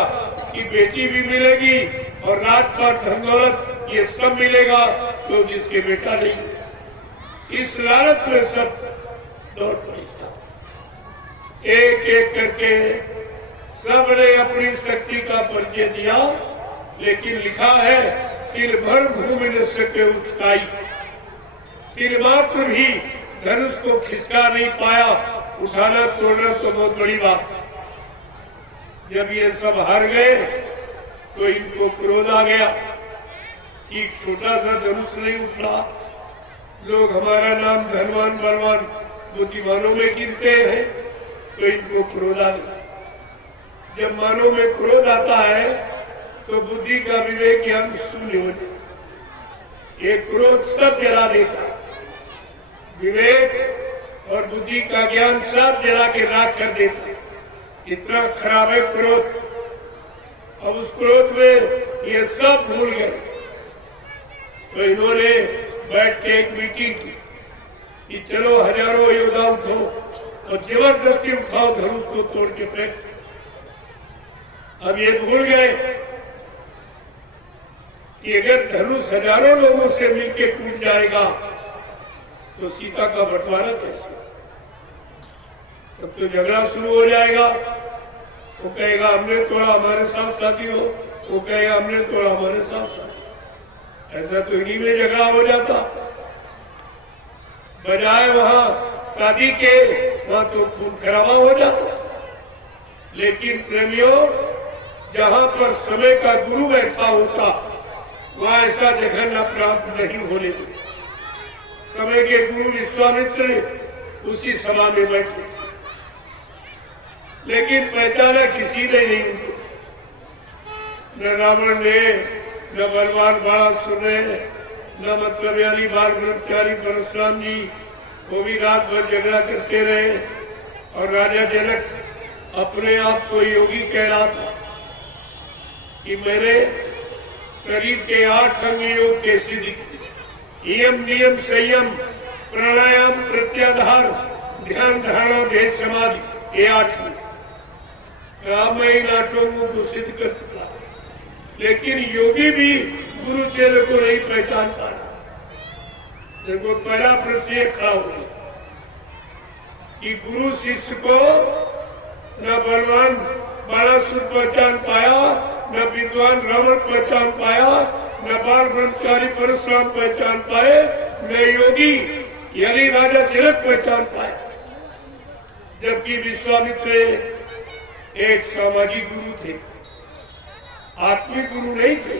कि बेटी भी मिलेगी और राजपाट, धन दौलत, ये सब मिलेगा, तो जिसके बेटा नहीं। इस लालच में सब दौड़ पड़ी था। एक एक करके सबने अपनी शक्ति का परिचय दिया, लेकिन लिखा है तिल भर भूमि न सके उचकाई, तिल मात्र भी धनुष को खिसका नहीं पाया। उठाना तोड़ना तो बहुत बड़ी बात है। जब ये सब हार गए तो इनको क्रोध आ गया कि छोटा सा धनुष नहीं उठा, लोग हमारा नाम धनवान, बलवान, बुद्धिमानों में गिनते हैं, तो इनको क्रोध आ गया। जब मानव में क्रोध आता है तो बुद्धि का विवेक ज्ञान शून्य हो जाता। ये क्रोध सब जला देता है। विवेक और बुद्धि का ज्ञान सब जला के राख कर देता है। इतना खराब है क्रोध। अब उस क्रोध में ये सब भूल गए। तो इन्होंने बैठ के एक मीटिंग की कि चलो हजारों योद्धा उठो और जबरदस्ती उठाओ, धनुष को तोड़ के फेंक। अब ये भूल गए कि अगर धनुष हजारों लोगों से मिलकर टूट जाएगा तो सीता का बंटवारा कैसे? तब तो झगड़ा शुरू हो जाएगा। वो कहेगा हमने तोड़ा, हमारे साथ साथी हो। वो कहेगा हमने तोड़ा, हमारे साथ साथी। ऐसा तो इन्हीं में झगड़ा हो जाता। बजाय वहां शादी के, वहां तो खून खराबा हो जाता। लेकिन प्रेमियों, जहां पर समय का गुरु बैठा होता वहां ऐसा जघन्य प्राप्त नहीं होने देता। समय के गुरु विश्वामित्र उसी सभा में बैठे, लेकिन पहचाना किसी ने नहीं उनको। न रावण ने, न बलवान बाणासुर ने, न मतलब यानी बाल ब्रह्मचारी परशुराम जी, वो भी रात भर झगड़ा करते रहे। और राजा जनक अपने आप को योगी कह रहा था कि मेरे शरीर के 8 अंग योग कैसे दिखे। यम नियम संयम प्राणायाम प्रत्याधार ध्यान धारणा ध्येय समाधि, ये 8 मैं इन 8 अंगों को सिद्ध कर चुका। लेकिन योगी भी गुरु चेले को नहीं पहचान पा रहा। देखो पहला प्रश्न ये खड़ा हो कि गुरु शिष्य को न बलवान बाणासुर पहचान पाया, न विद्वान रावण पहचान पाया, न बाल ब्रह्मचारी परशुराम पहचान पाए, न योगी यानी राजा जनक पहचान पाए। जबकि विश्वामित्र एक सामाजिक गुरु थे, आत्मिक गुरु नहीं थे,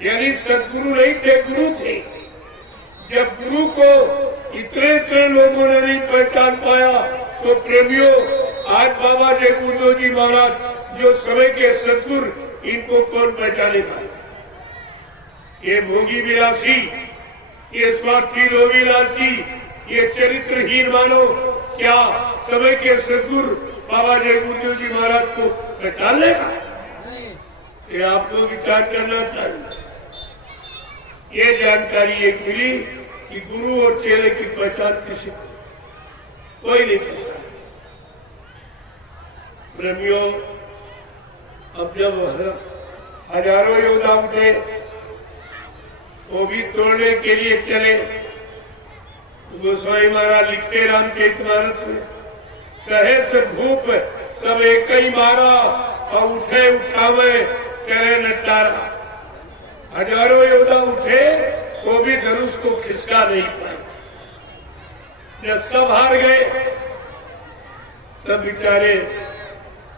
यानी सदगुरु नहीं थे, गुरु थे। जब गुरु को इतने लोगों ने नहीं पहचान पाया तो प्रेमियों, आज बाबा जय गुरुदेव जी महाराज जो समय के सदगुरु, इनको कौन पहचानेगा? ये भोगी विलासी, ये स्वार्थी लोभी लालची, ये चरित्रहीन मानो क्या समय के सदगुरु बाबा जय गुरुदेव जी महाराज को पहचान लेगा? ये आपको विचार करना चाहिए। ये जानकारी एक मिली कि गुरु और चेले की पहचान किसी कोई नहीं करता। प्रेमियों, अब जब हजारों योद्धा उठे, वो भी तोड़ने के लिए चले। गोस्वामी महाराज लिखते रामचरितमानस में, सहस भूप सब एक ही मारा और उठे उठावे करे नटारा। हजारों योद्धा उठे, वो भी धनुष को खिसका नहीं पाए। जब सब हार गए तब बेचारे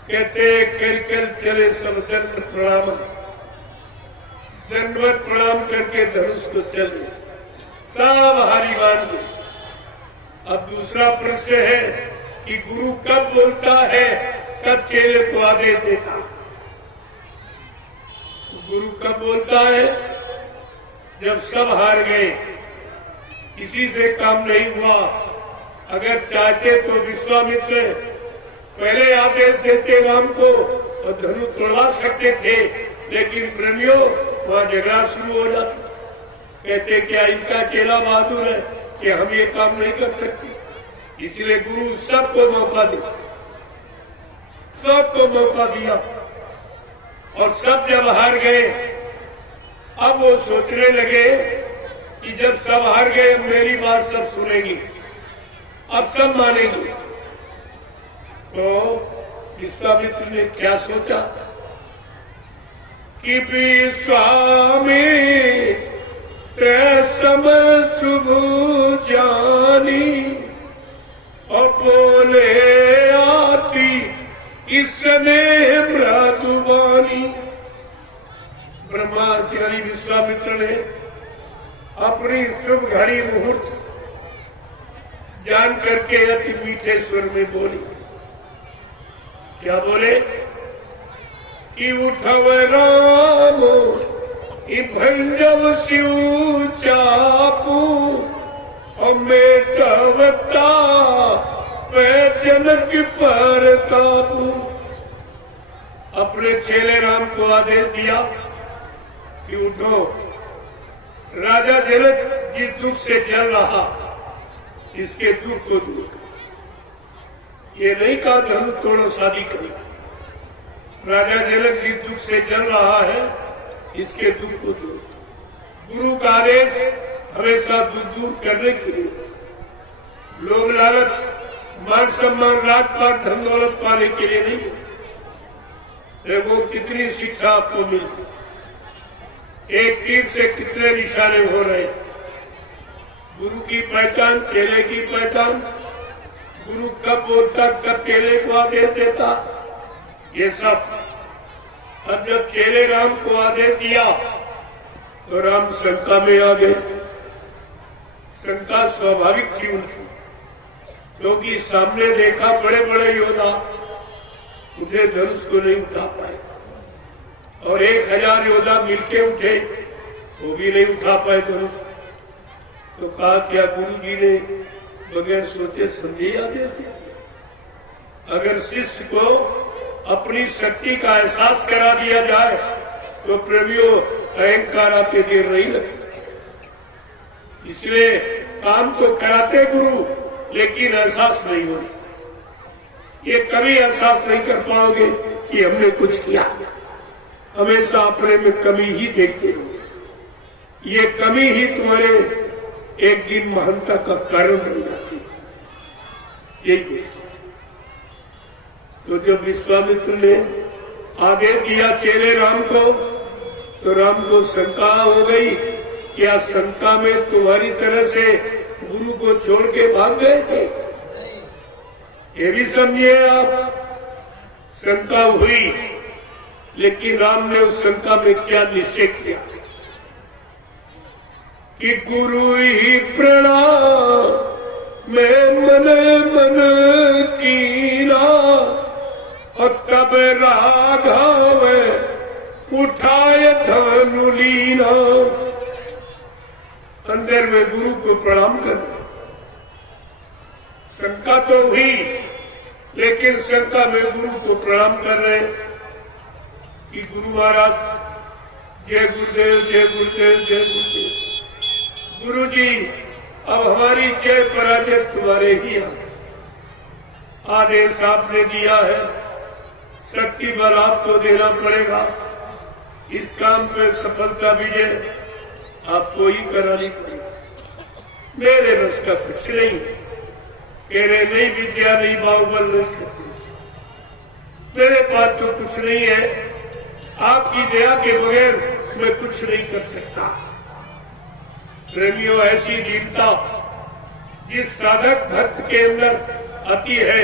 कहते कर चले सब दंड प्रणाम, दंडवत प्रणाम करके धनुष को चले। सब हारी मान गए। अब दूसरा प्रश्न है कि गुरु कब बोलता है, कब चेले को आदेश देता? गुरु कब बोलता है? जब सब हार गए, किसी से काम नहीं हुआ। अगर चाहते तो विश्वामित्र पहले आदेश देते राम को और धनु तोड़वा सकते थे, लेकिन प्रेमियों वहां झगड़ा शुरू हो जाता। कहते क्या इनका चेला बहादुर है कि हम ये काम नहीं कर सकते? इसलिए गुरु सबको मौका देते, सबको मौका दिया। और सब जब हार गए, अब वो सोचने लगे कि जब सब हार गए, मेरी बात सब सुनेंगे, अब सब मानेंगे। तो विश्वामित्र ने क्या सोचा कि स्वामी सम शुभ जानी और बोले आती इसने मृदुबानी। ब्रह्माचार्य विश्वामित्र ने अपनी शुभ घड़ी मुहूर्त जान करके अति मीठे स्वर में बोली। क्या बोले कि उठव राम भंजव शिव चापू मेटवता जनक पर तापू। अपने चेले राम को आदेश दिया कि उठो, राजा जनक जिस दुख से जल रहा इसके दुख को दूर करो। ये नहीं कहा धर्म तोड़ो शादी करो। राजा जनक जिस दुख से जल रहा है इसके दुख को दूर करो। गुरु का आदेश हमेशा दुख दूर करने के लिए, लोग लालच मान सम्मान राजपाट धन दौलत पाने के लिए नहीं बोलते। देखो कितनी शिक्षा आपको मिली, एक तीर से कितने निशाने हो रहे। गुरु की पहचान, चेले की पहचान, गुरु कब बोलता कब चेले को आदेश देता, ये सब। अब जब चेले राम को आदेश दिया तो राम शंका में आ गए। शंका स्वाभाविक थी उनकी, क्योंकि सामने देखा बड़े बड़े योद्धा उठे, धनुष को नहीं उठा पाए, और 1000 योद्धा मिलके उठे, वो भी नहीं उठा पाए धनुष। तो कहा क्या गुरु जी ने बगैर सोचे समझे आदेश दे दिया। अगर शिष्य को अपनी शक्ति का एहसास करा दिया जाए तो प्रेमियों अहंकार आते देर नहीं लगती। इसलिए काम तो कराते गुरु, लेकिन एहसास नहीं होती। ये कभी एहसास नहीं कर पाओगे कि हमने कुछ किया। हमेशा अपने में कमी ही देखते रहो। ये कमी ही तुम्हारे एक दिन महानता का कारण बन जाती है। यही देख। तो जब विश्वामित्र ने आदेश दिया चेले राम को, तो राम को शंका हो गई, क्या शंका में तुम्हारी तरह से गुरु को छोड़ के भाग गए थे? ये भी समझिए आप। शंका हुई, लेकिन राम ने उस शंका में क्या निश्चय किया कि गुरु ही प्रणाम मैं मन मन कीना, और तब राघव उठाए धनु लीना। अंदर में गुरु को प्रणाम करना। शंका तो हुई, लेकिन शंका में गुरु को प्रणाम कर रहे कि गुरु महाराज जय गुरुदेव, जय गुरुदेव, जय गुरुदेव। गुरु जी अब हमारी जय पराजय तुम्हारे ही हाथ। आदेश आपने दिया है, शक्ति बल आपको देना पड़ेगा। इस काम पे सफलता विजय आपको ही करानी पड़ेगी। मेरे बस का कुछ नहीं। कह रहे नहीं विद्या नहीं, बाहुबल नहीं करती, मेरे पास तो कुछ नहीं है। आपकी दया के बगैर मैं कुछ नहीं कर सकता। प्रेमियों, ऐसी दीनता जिस साधक भक्त के अंदर आती है,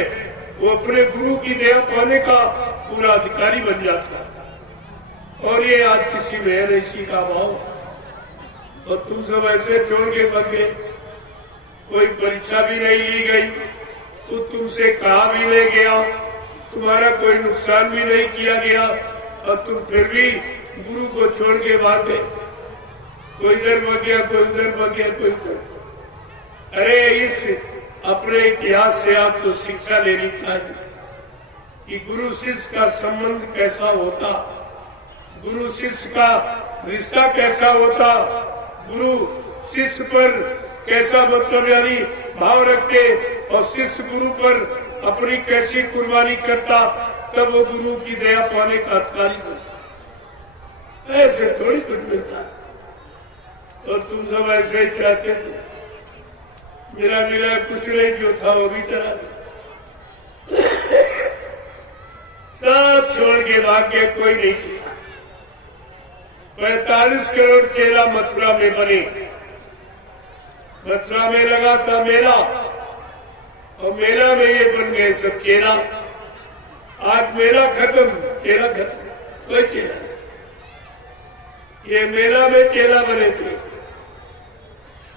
वो अपने गुरु की दया पाने का पूरा अधिकारी बन जाता है। और ये आज किसी में है इसी का भाव। और तुम सब ऐसे छोड़ के मत गए। कोई परीक्षा भी नहीं ली गई, तो तुमसे कहा भी नहीं गया, तुम्हारा कोई नुकसान भी नहीं किया गया, और तुम फिर भी गुरु को छोड़ के भाग गए। कोई इधर भाग गया, कोई उधर भाग गया, कोई उधर। अरे इस अपने इतिहास से आपको शिक्षा लेनी चाहिए कि गुरु शिष्य का संबंध कैसा होता, गुरु शिष्य का रिश्ता कैसा होता, गुरु शिष्य पर कैसा मतलब यानी भाव रखते, और शिष्य गुरु पर अपनी कैसी कुर्बानी करता, तब वो गुरु की दया पाने का अधिकारी बनता। ऐसे थोड़ी कुछ मिलता है। और तुम सब ऐसे ही चाहते थे। मेरा मिला कुछ नहीं, जो था वो भी चला सब छोड़ के भाग गए, कोई नहीं किया। 45 करोड़ चेला मथुरा में बने। मथुरा में लगा था मेला, और मेला में ये बन गए सब चेला। आज मेला खत्म, चेला खत्म, कोई चेला नहीं। ये मेला में चेला बने थे,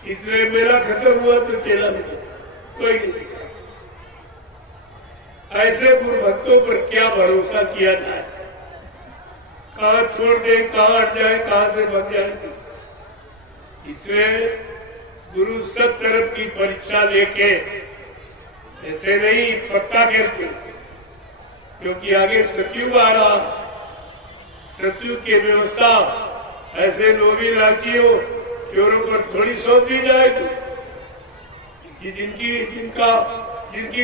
इसलिए मेला खत्म हुआ तो चेला नहीं खत्म, कोई नहीं दिखा। ऐसे गुरु भक्तों पर क्या भरोसा किया जाए। कहाँ छोड़ दे, कहाँ हट जाए, कहाँ से बच जाएंगे। इसलिए गुरु सब तरफ की परीक्षा लेके ऐसे नहीं पक्का करते, क्योंकि आगे सतयुग आ रहा। सतयुग की व्यवस्था ऐसे लोभी लालचियों चोरों पर थोड़ी सौंप दी जाएगी कि जिनकी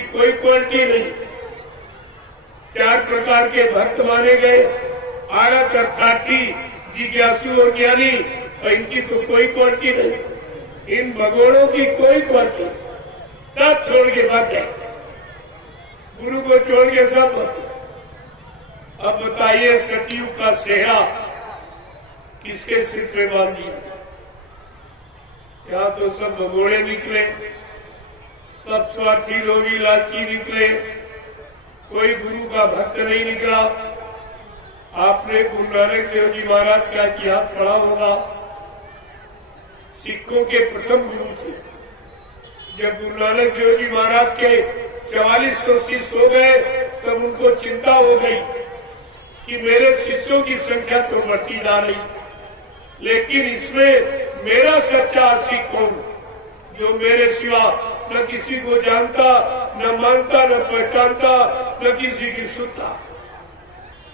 कोई क्वालिटी नहीं। 4 प्रकार के भक्त माने गए, आरत अर्थार्थी, जिज्ञासु और ज्ञानी, और इनकी तो कोई क्वालिटी नहीं। इन भगवानों की कोई क्वालिटी, सब छोड़ के भाग गए, गुरु को छोड़ के सब। अब बताइए सतयुग का सेहरा किसके सिर पे बांध दिया? यहाँ तो सब भगोड़े निकले, सब स्वार्थी लोभी लालची निकले, कोई गुरु का भक्त नहीं निकला। आपने गुरु नानक देव जी महाराज का इतिहास पढ़ा होगा। सिखों के प्रथम गुरु थे। जब गुरु नानक देव जी महाराज के 4400 शिष्य हो गए, तब उनको चिंता हो गई कि मेरे शिष्यों की संख्या तो बढ़ती जा रही, लेकिन इसमें मेरा सच्चा सिख कौन, जो मेरे सिवा न किसी को जानता, न मानता, न पहचानता, न किसी की सुनता।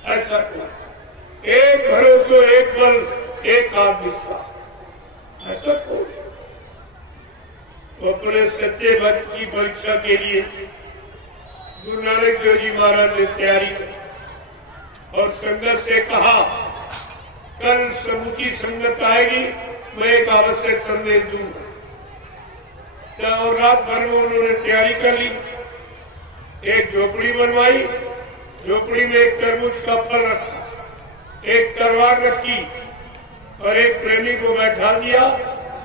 ऐसा कौन? एक भरोसा, एक बल, एक आत्मविश्वास, ऐसा कौन? तो अपने सच्चे भक्त की परीक्षा के लिए गुरु नानक देव जी महाराज ने तैयारी की और संगत से कहा, कल समूची संगत आएगी, मैं एक आवश्यक संदेश दूंगा। और रात भर में उन्होंने तैयारी कर ली। एक झोपड़ी बनवाई, झोपड़ी में एक तरबूज का फल रखा, एक तलवार रखी और एक प्रेमी को बैठा दिया,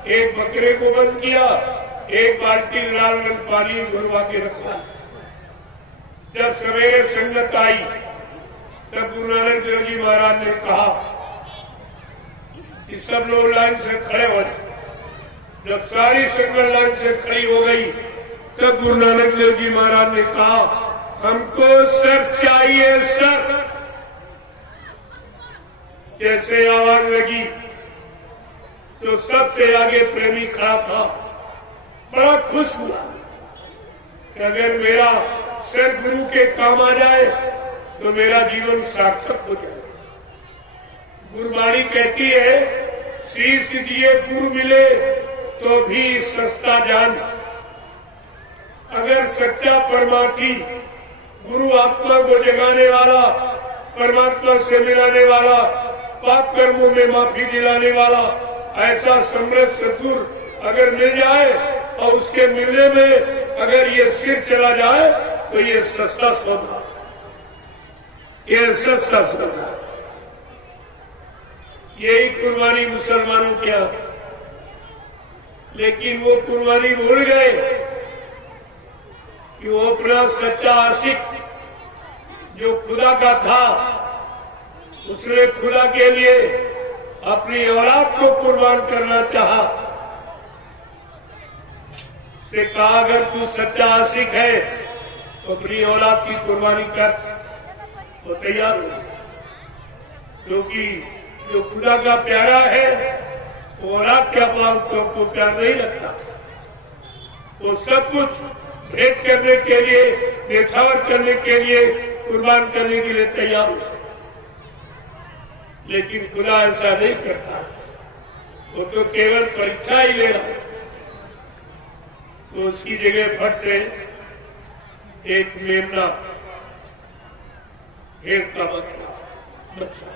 एक बकरे को बंद किया, एक बाल्टी लाल रंग पानी भरवा के रखा। जब सवेरे संगत आई, तब गुरु नानक देव जी महाराज ने कहा कि सब लोग लाइन से खड़े हो जाए। जब सारी संगत लाइन से खड़ी हो गई, तब गुरु नानक देव जी महाराज ने कहा, हमको सर चाहिए, सर। जैसे आवाज लगी तो सबसे आगे प्रेमी खड़ा था, बड़ा खुश हुआ कि अगर मेरा सर गुरु के काम आ जाए तो मेरा जीवन सार्थक हो जाए। गुरुवाणी कहती है, शीश दिए गुरु मिले तो भी सस्ता जान। अगर सच्चा परमार्थी गुरु आत्मा को जगाने वाला, परमात्मा से मिलाने वाला, पाप कर्मों में माफी दिलाने वाला ऐसा समृद्ध सतुर अगर मिल जाए और उसके मिलने में अगर ये सिर चला जाए तो ये सस्ता सौदा, ये सस्ता सौदा। यही कुर्बानी मुसलमानों क्या, लेकिन वो कुर्बानी भूल गए कि वो अपना सच्चा आशिक जो खुदा का था, उसने खुदा के लिए अपनी औलाद को कुर्बान करना चाहा। से कहा, अगर तू सच्चा आशिक है तो अपनी औलाद की कुर्बानी कर, तो तैयार हो, क्योंकि जो खुदा का प्यारा है वो औलाद क्या पालतों को प्यार नहीं लगता। वो सब कुछ भेंट करने के लिए, न्यौछावर करने के लिए, कुर्बान करने के लिए तैयार हो, लेकिन खुदा ऐसा नहीं करता। वो तो केवल परीक्षा ही ले रहा है। तो उसकी जगह फट से एक मेमना, भेड़ का बच्चा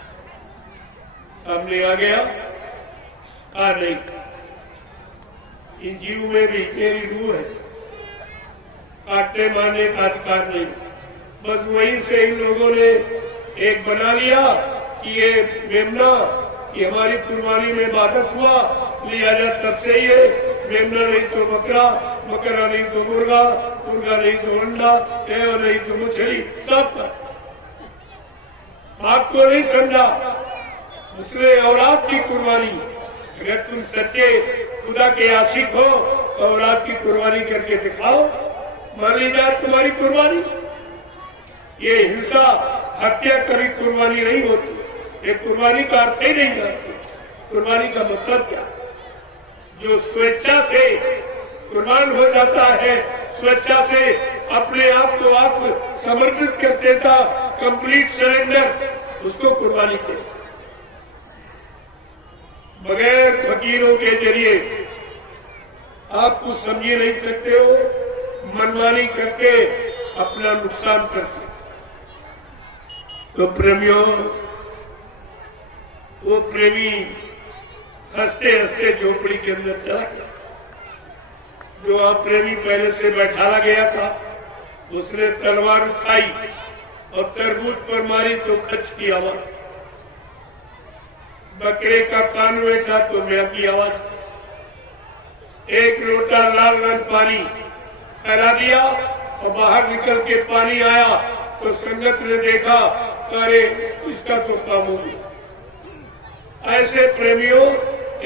सामने आ गया। कहा, नहीं, इन जीव में भी मेरी रूह है, काटने मारने का अधिकार नहीं। बस वहीं से इन लोगों ने एक बना लिया कि ये मेमना, ये हमारी कुर्बानी में बाधक हुआ, लिहाजा तब से ही है, मेमना नहीं तो बकरा, बकरा नहीं तो मुर्गा, मुर्गा नहीं तो अंडा, एवं नहीं तो मछली, सब पर बात को नहीं समझा। उसने औलाद की कुर्बानी, अगर तुम सच्चे खुदा के आशिक हो तो औलाद की कुर्बानी करके दिखाओ, मान ली जाए तुम्हारी कुर्बानी। ये हिंसा, हत्या करी कुर्बानी नहीं होती। ये कुर्बानी का अर्थ ही नहीं जानते। कुर्बानी का मतलब क्या? जो स्वेच्छा से कुर्बान हो जाता है, स्वेच्छा से अपने आप को आत्म समर्पित कर देता, कंप्लीट सरेंडर, उसको कुर्बानी कहते। बगैर फकीरों के जरिए आप कुछ समझ नहीं सकते हो, मनमानी करके अपना नुकसान कर सकते। तो प्रेमियों, वो प्रेमी हंसते हंसते झोपड़ी के अंदर चला गया। जो आप प्रेमी पहले से बैठाला गया था, उसने तलवार उठाई और तरबूज पर मारी तो खच की आवाज, बकरे का कान में था तो मैं की आवाज, एक लोटा लाल रंग पानी फैला दिया और बाहर निकल के पानी आया तो संगत ने देखा, अरे इसका तो काम हो गया। ऐसे प्रेमियों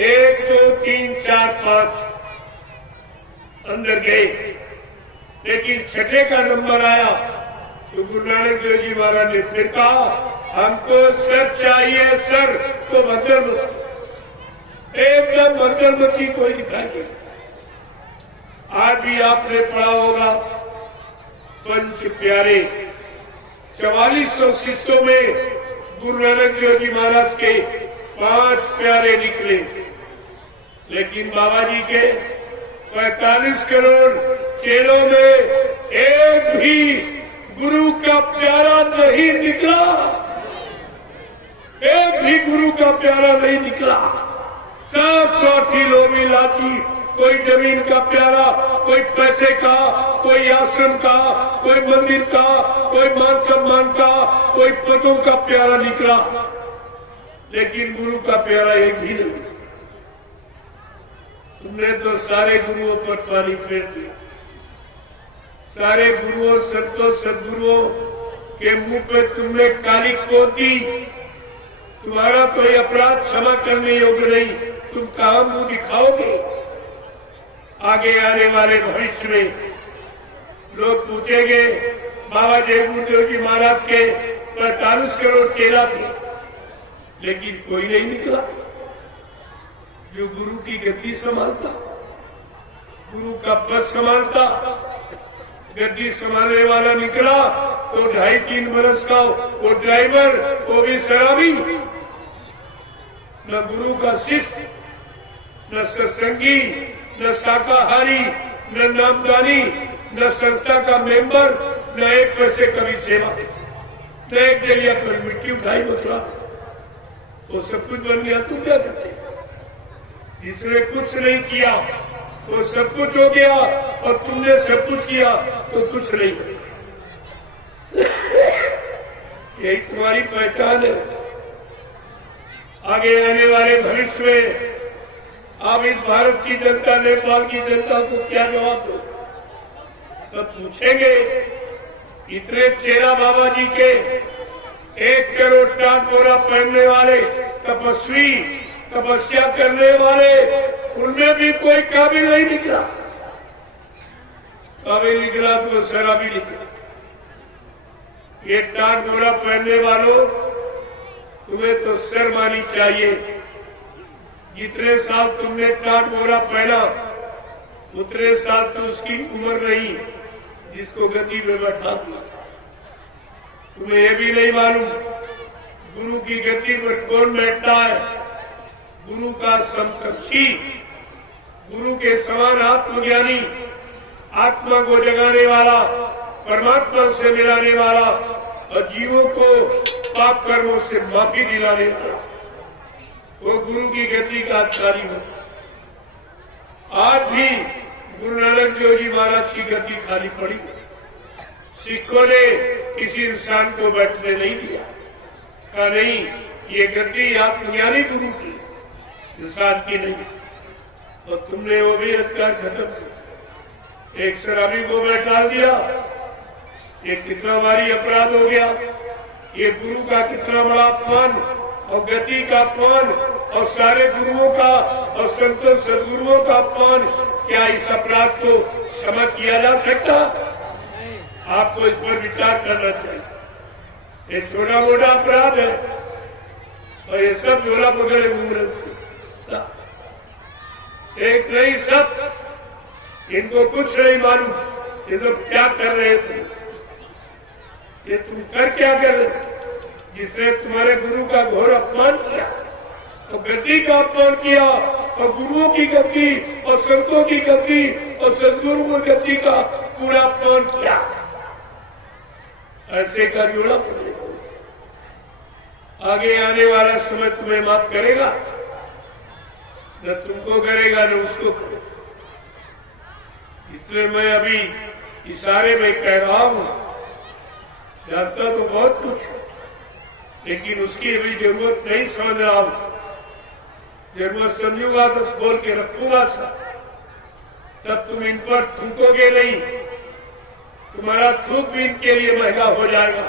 1 2 3 4 5 अंदर गए, लेकिन छठे का नंबर आया तो गुरु नानक देव जी महाराज ने फिर कहा, हमको सर चाहिए, सर तो मध्यमती, एकदम मध्यमती कोई दिखाई नहीं। आज भी आपने पढ़ा होगा पंच प्यारे, 4400 शिष्यों में गुरु नानक देव जी महाराज के 5 प्यारे निकले, लेकिन बाबा जी के 45 करोड़ चेलों में एक भी गुरु का प्यारा नहीं निकला, एक भी गुरु का प्यारा नहीं निकला। सब स्वार्थी लोभी लाची, कोई जमीन का प्यारा, कोई पैसे का, कोई आश्रम का, कोई मंदिर का, कोई मान सम्मान का, कोई पदों का प्यारा निकला, लेकिन गुरु का प्यारा एक भी नहीं। तुमने तो सारे गुरुओं पर पानी फेर दिया, सारे गुरुओं संतों सदगुरुओं के मुंह पे तुमने काली पोत दी। तुम्हारा तो ये अपराध क्षमा करने योग्य नहीं, तुम कहां मुंह दिखाओगे? आगे आने वाले भविष्य में लोग पूछेंगे, बाबा जय गुरुदेव जी महाराज के 45 करोड़ चेला थे, लेकिन कोई नहीं निकला जो गुरु की गद्दी संभालता, गुरु का पद संभालता। गद्दी संभालने वाला निकला तो 2.5-3 बरस का वो ड्राइवर, वो भी शराबी, न गुरु का शिष्य, न सत्संगी, न शाकाहारी, न नामदानी, न संस्था का मेंबर, न एक पैसे कभी सेवा, न एक जलिया पर मिट्टी उठाई मथुरा, वो सब कुछ बन गया। तुम क्या करते? जिसने कुछ नहीं किया वो सब कुछ हो गया, और तुमने सब कुछ किया तो कुछ नहीं। यही तुम्हारी पहचान है। आगे आने वाले भविष्य में आप इस भारत की जनता, नेपाल की जनता को क्या जवाब दो? सब पूछेंगे, इतने चेला बाबा जी के 1 करोड़ टाट बोरा पहनने वाले तपस्वी, तपस्या करने वाले, उनमें भी कोई काबिल नहीं निकला। काबिल निकला तो शराबी निकला। ये टाट बोरा पहनने वालों, तुम्हें तो शर्म आनी चाहिए। जितने साल तुमने टाट बोरा पहना, उतने साल तो उसकी उम्र नहीं जिसको गद्दी में बैठा दिया। तुम्हें यह भी नहीं मालूम गुरु की गद्दी पर कौन बैठता है? गुरु का समकक्षी, गुरु के समान आत्मज्ञानी, आत्मा को जगाने वाला, परमात्मा से मिलाने वाला और जीवों को पाप कर्मों से माफी दिलाने वाला, वो गुरु की गद्दी का अधिकारी होता। आज भी गुरु नानक देव जी महाराज की गद्दी खाली पड़ी। सिखों ने किसी इंसान को बैठने नहीं दिया, कहा नहीं, ये गद्दी आत्मज्ञानी गुरु की, इंसान की नहीं। और तुमने वो भी अधिकार खत्म किया, एक शराबी को बैठा दिया। ये कितना भारी अपराध हो गया। ये गुरु का कितना बड़ा अपमान और गद्दी का अपमान और सारे गुरुओं का और संतों सदगुरुओं का अपमान। क्या इस अपराध को क्षमा किया जा सकता? आपको इस पर विचार करना चाहिए। ये छोटा मोटा अपराध है। और ये सब झोला पकड़े घूम रहे थे। एक नहीं सब, इनको कुछ नहीं मालूम ये सब क्या कर रहे थे। ये तुम कर क्या कर रहे, जिसने तुम्हारे गुरु का घोर अपमान किया और गद्दी का अपमान किया और गुरुओं की गद्दी और संतों की गद्दी और सदगुरुओं की गद्दी का पूरा अपमान किया। ऐसे का जोड़ा पकड़े। आगे आने वाला समय तुम्हें माफ करेगा, न तुमको करेगा न उसको करेगा। इसलिए मैं अभी इशारे में कह रहा हूं, जानता तो बहुत कुछ, लेकिन उसकी अभी जरूरत नहीं समझ रहा हूं। जरूरत समझूंगा तो बोल के रखूंगा तब तुम इन पर थूकोगे नहीं। तुम्हारा थूक भी इनके लिए महंगा हो जाएगा।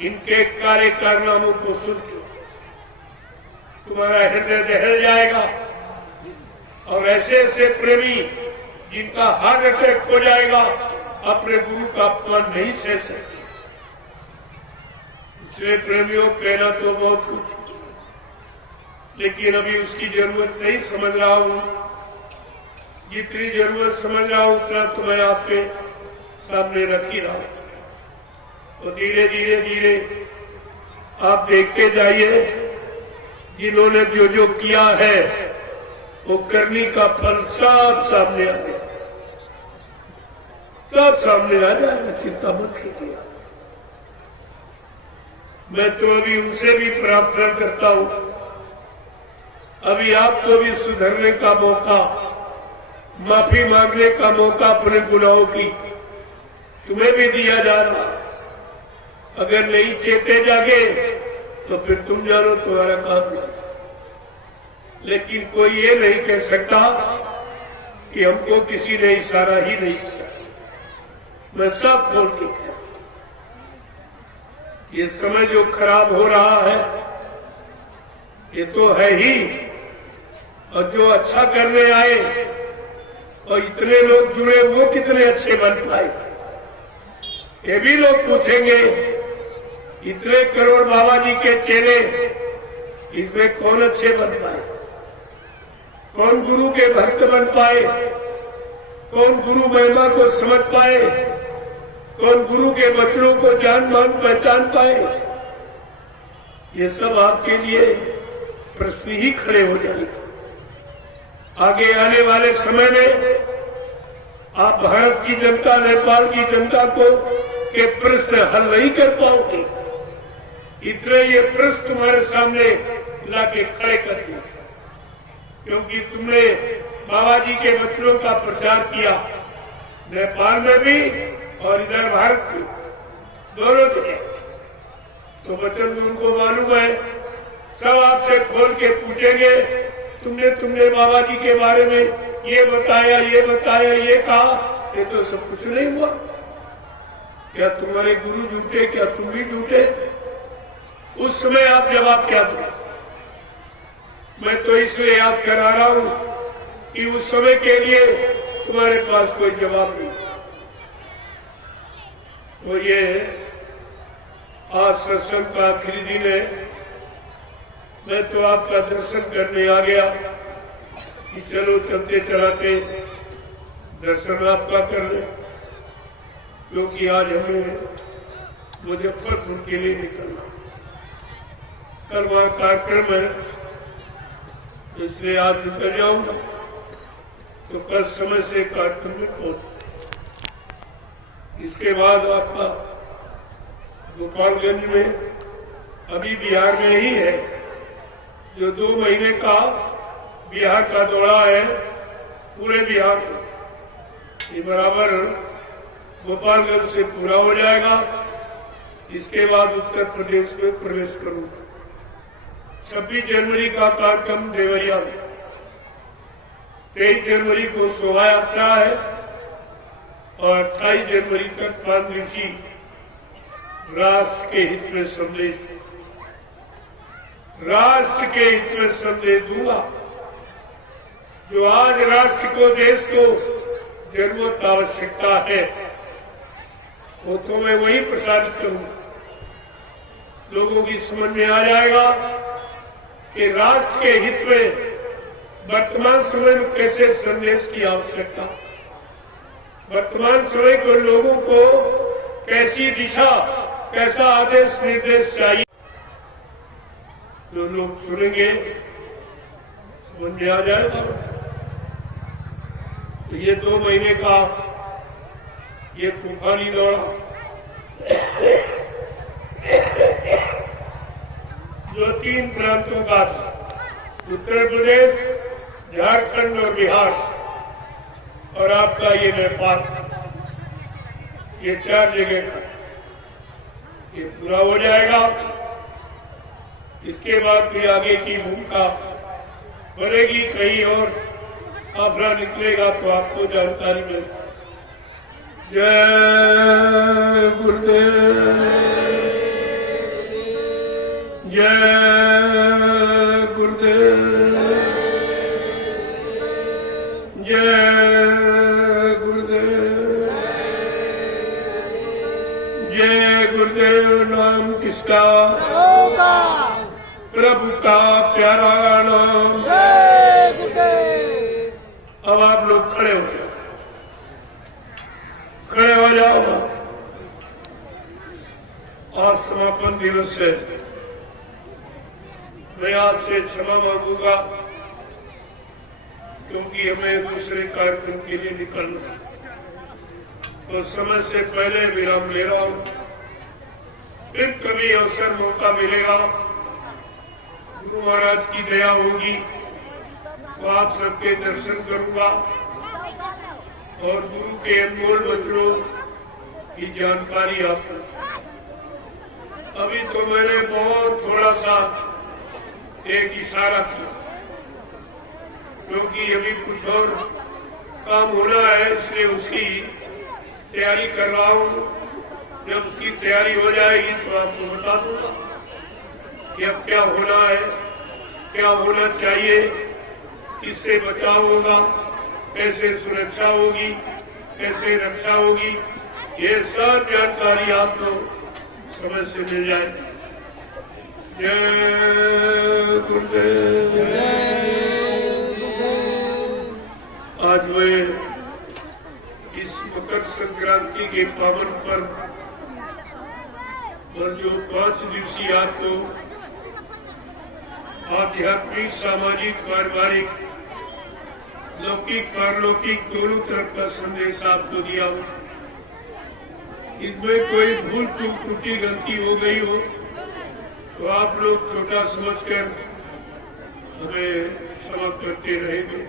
इनके कार्य कारनामों को सुन के तुम्हारा हृदय दहल जाएगा और ऐसे ऐसे प्रेमी जिनका हार्ट अटैक हो जाएगा अपने गुरु का अपमान नहीं सह सकते। इसलिए प्रेमियों कहना तो बहुत कुछ, लेकिन अभी उसकी जरूरत नहीं समझ रहा हूं। जितनी जरूरत समझ रहा हूं उतना तो मैं आपके सामने रख ही रहा हूं। तो धीरे धीरे धीरे आप देखते जाइए, जिन्होंने जो जो किया है वो करने का फल सब सामने आ गया, सब सामने आ जाएगा। चिंता मत कीजिए। मैं तो अभी उनसे भी प्रार्थना करता हूं, अभी आपको भी सुधरने का मौका, माफी मांगने का मौका अपने गुनाहों की तुम्हें भी दिया जा रहा। अगर नहीं चेते जागे तो फिर तुम जानो, तुम्हारा काम नहीं। लेकिन कोई ये नहीं कह सकता कि हमको किसी ने इशारा ही नहीं किया। मैं सब बोल के कह, ये समय जो खराब हो रहा है ये तो है ही, और जो अच्छा करने आए और इतने लोग जुड़े वो कितने अच्छे बन पाए, ये भी लोग पूछेंगे। इतने करोड़ बाबा जी के चेले, इसमें कौन अच्छे बन पाए, कौन गुरु के भक्त बन पाए, कौन गुरु महिमा को समझ पाए, कौन गुरु के वचनों को जान मान पहचान पाए। ये सब आपके लिए प्रश्न ही खड़े हो जाएंगे। आगे आने वाले समय में आप भारत की जनता, नेपाल की जनता को के प्रश्न हल नहीं कर पाओगे। इतने ये प्रश्न तुम्हारे सामने लाके खड़े कर दिए, क्योंकि तुमने बाबा जी के वचनों का प्रचार किया, नेपाल में भी और इधर भारत में, दोनों जगह। तो वचन उनको मालूम है, सब आपसे खोल के पूछेंगे, तुमने बाबा जी के बारे में ये बताया, ये कहा, ये तो सब कुछ नहीं हुआ। क्या तुम्हारे गुरु झूठे, क्या तुम भी झूठे? उस समय आप जवाब क्या दो? मैं तो इसलिए याद करा रहा हूं कि उस समय के लिए तुम्हारे पास कोई जवाब नहीं। तो ये आज सत्संग का आखिरी दिन है। मैं तो आपका दर्शन करने आ गया कि चलो चलते चलाते दर्शन आपका कर ले, क्योंकि आज हमें मुजफ्फरपुर के लिए निकलना। कल वहां कार्यक्रम है, इसलिए आज निकल जाऊंगा, तो कल समय से कार्यक्रम में पहुंच। इसके बाद आपका गोपालगंज में, अभी बिहार में ही है, जो 2 महीने का बिहार का दौरा है, पूरे बिहार में, ये बराबर गोपालगंज से पूरा हो जाएगा। इसके बाद उत्तर प्रदेश में प्रवेश करूंगा। 26 जनवरी का कार्यक्रम देवरिया में, 23 जनवरी को शोभा यात्रा है और 28 जनवरी तक 5 दिवसीय राष्ट्र के हित में संदेश, राष्ट्र के हित में संदेश दूंगा। जो आज राष्ट्र को, देश को जरूरत आवश्यकता है, वो तो मैं वही प्रसारित करूंगा। लोगों की समझ में आ जाएगा कि राष्ट्र के हित में वर्तमान समय में कैसे संदेश की आवश्यकता, वर्तमान समय को लोगों को कैसी दिशा, कैसा आदेश निर्देश चाहिए, जो लोग सुनेंगे समझ में आ जाएगा। तो ये 2 महीने का ये तूफानी दौरा जो 3 प्रांतों का था, उत्तर प्रदेश, झारखंड और बिहार, और आपका ये नेपाल, ये 4 जगह का ये पूरा हो जाएगा। इसके बाद भी आगे की भूमिका बढ़ेगी, कहीं और काफिला निकलेगा तो आपको जानकारी मिल। जय गुरुदेव, जय गुरुदेव, जय गुरुदेव, जय गुरुदेव। नाम किसका? प्रभु का प्यारा नाम। जय गुरुदेव। अब आप लोग खड़े हो जाओ, खड़े हो जाओ। आज समापन दिवस है, मैं आपसे क्षमा मांगूंगा क्योंकि हमें दूसरे कार्यक्रम के लिए निकलना, तो समय से पहले विराम ले रहा हूं। फिर कभी अवसर मौका मिलेगा, गुरु महाराज की दया होगी तो आप सबके दर्शन करूंगा और गुरु के अनमोल वचनों की जानकारी आपको। अभी तो मैंने बहुत थोड़ा सा एक इशारा किया क्योंकि अभी कुछ और काम होना है, इसलिए उसकी तैयारी कर रहा हूं। जब उसकी तैयारी हो जाएगी तो आपको बता दूंगा कि अब क्या होना है, क्या होना चाहिए, किससे बचाव होगा, कैसे सुरक्षा होगी, कैसे रक्षा होगी, ये सब जानकारी आपको समय से मिल जाएगी। जय गुरुदेव। आज मैं इस मकर संक्रांति के पावन पर्व और जो 5 दिवसीय आपको आध्यात्मिक, सामाजिक, पारिवारिक, लौकिक, पारलौकिक दोनों तरफ का संदेश आपको दिया हो, इसमें कोई भूल चूक, त्रुटि, गलती हो गई हो तो आप लोग छोटा समझकर हमें क्षमा करते रहेंगे।